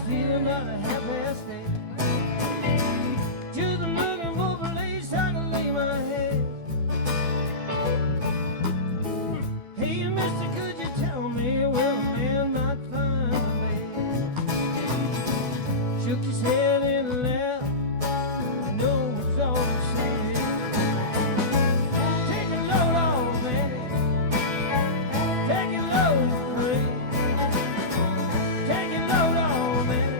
feeling about a half-past eight. Just looking for a place I can lay my head. Hey, mister, could you tell me where a man might find a bed? Shook his head and laughed. I know it's all he said. Take a load off, man. Take a load, man. Take a load off, man.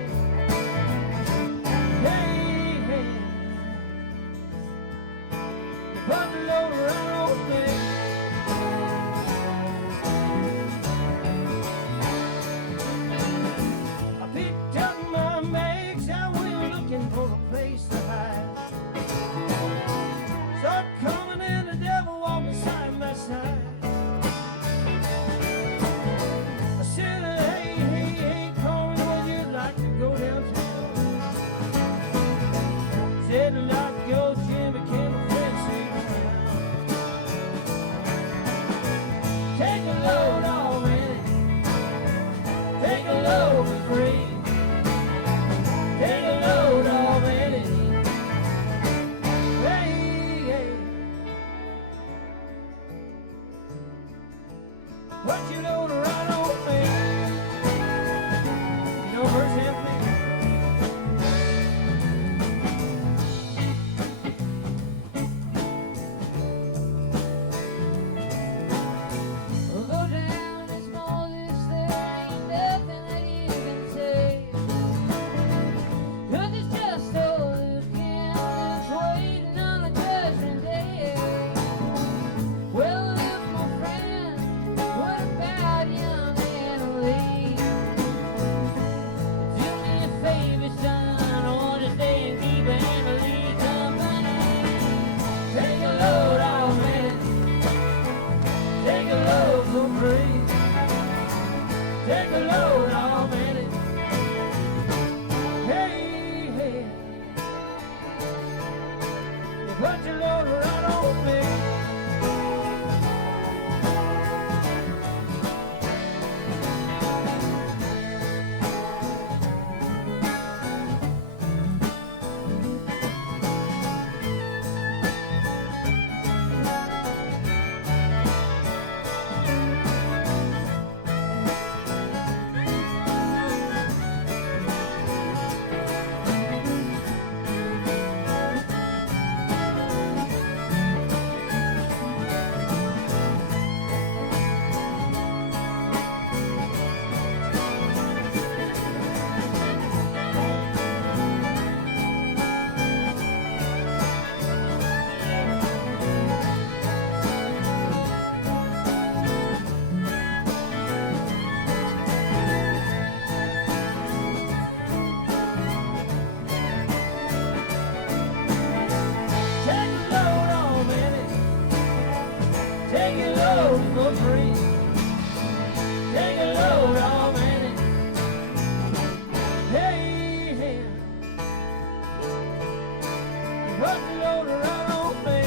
Hey, hey. Put the load right on me. I picked up my bags, I went looking for a place to hide. Start coming and the devil walking side by side. I said, hey, hey, hey, Carmen, would you like to go downtown? Said, like go, Jimmy, can my friend see me around? Take a load off, man. Take a load for free. Take a load off, man. Hey, hey. Put your load right on me. You know, first half me. We'll go down as small as there ain't nothing that you can say. 'Cause it's just those candles waiting on a judgment day. Well, if my friend, what about young Annalie? Do me a favor, son, I want to stay and keep Annalie company. Take a load off, man. Take a load for free. Take a load off, man. Hey, hey. You put your load right on me. Take a load off, man. Take a load for free. Take a load off, man. Hey, hey. Put the load right on me.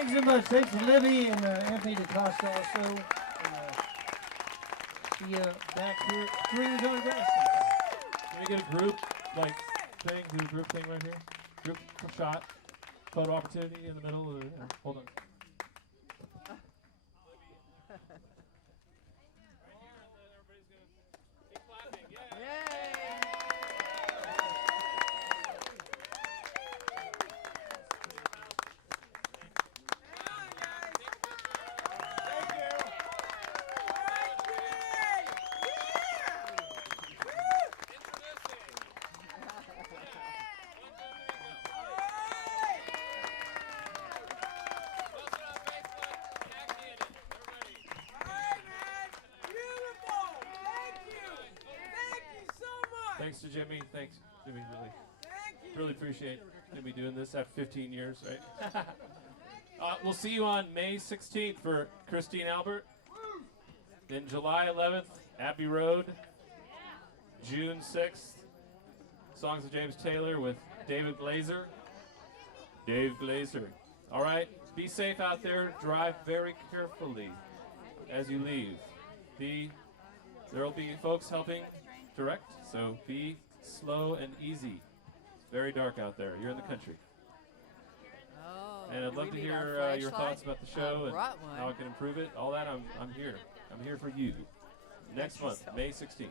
Thanks so much. Thanks to Libby and Anthony DaCosta also. And, see you back here. Strings on grass. Can we get a group like thing? Do a group thing right here. Group shot. Photo opportunity in the middle. Or, hold on. Thanks to Jimmy. Thanks, Jimmy. Really appreciate Jimmy doing this after 15 years, right? We'll see you on May 16th for Christine Albert. Then July 11th, Abbey Road. June 6th, Songs of James Taylor with David Glazer. Dave Glazer. All right, be safe out there. Drive very carefully as you leave. There will be folks helping direct, so be slow and easy. It's very dark out there. You're in the country. Oh, And I'd do love we to need our hear your flashlight? thoughts about the show and brought one. how I can improve it. All that, I'm here. I'm here for you. Next month, May 16th.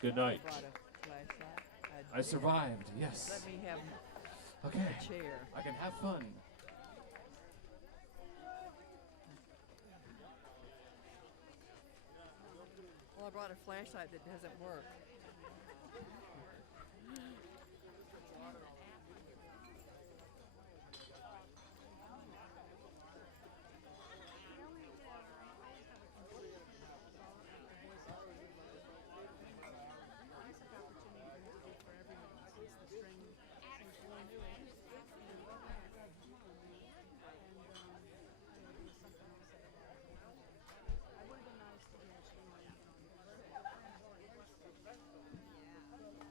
Good night. Brought a flashlight. I survived, yes. Let me have Okay. a chair. I can have fun. Well, I brought a flashlight that doesn't work.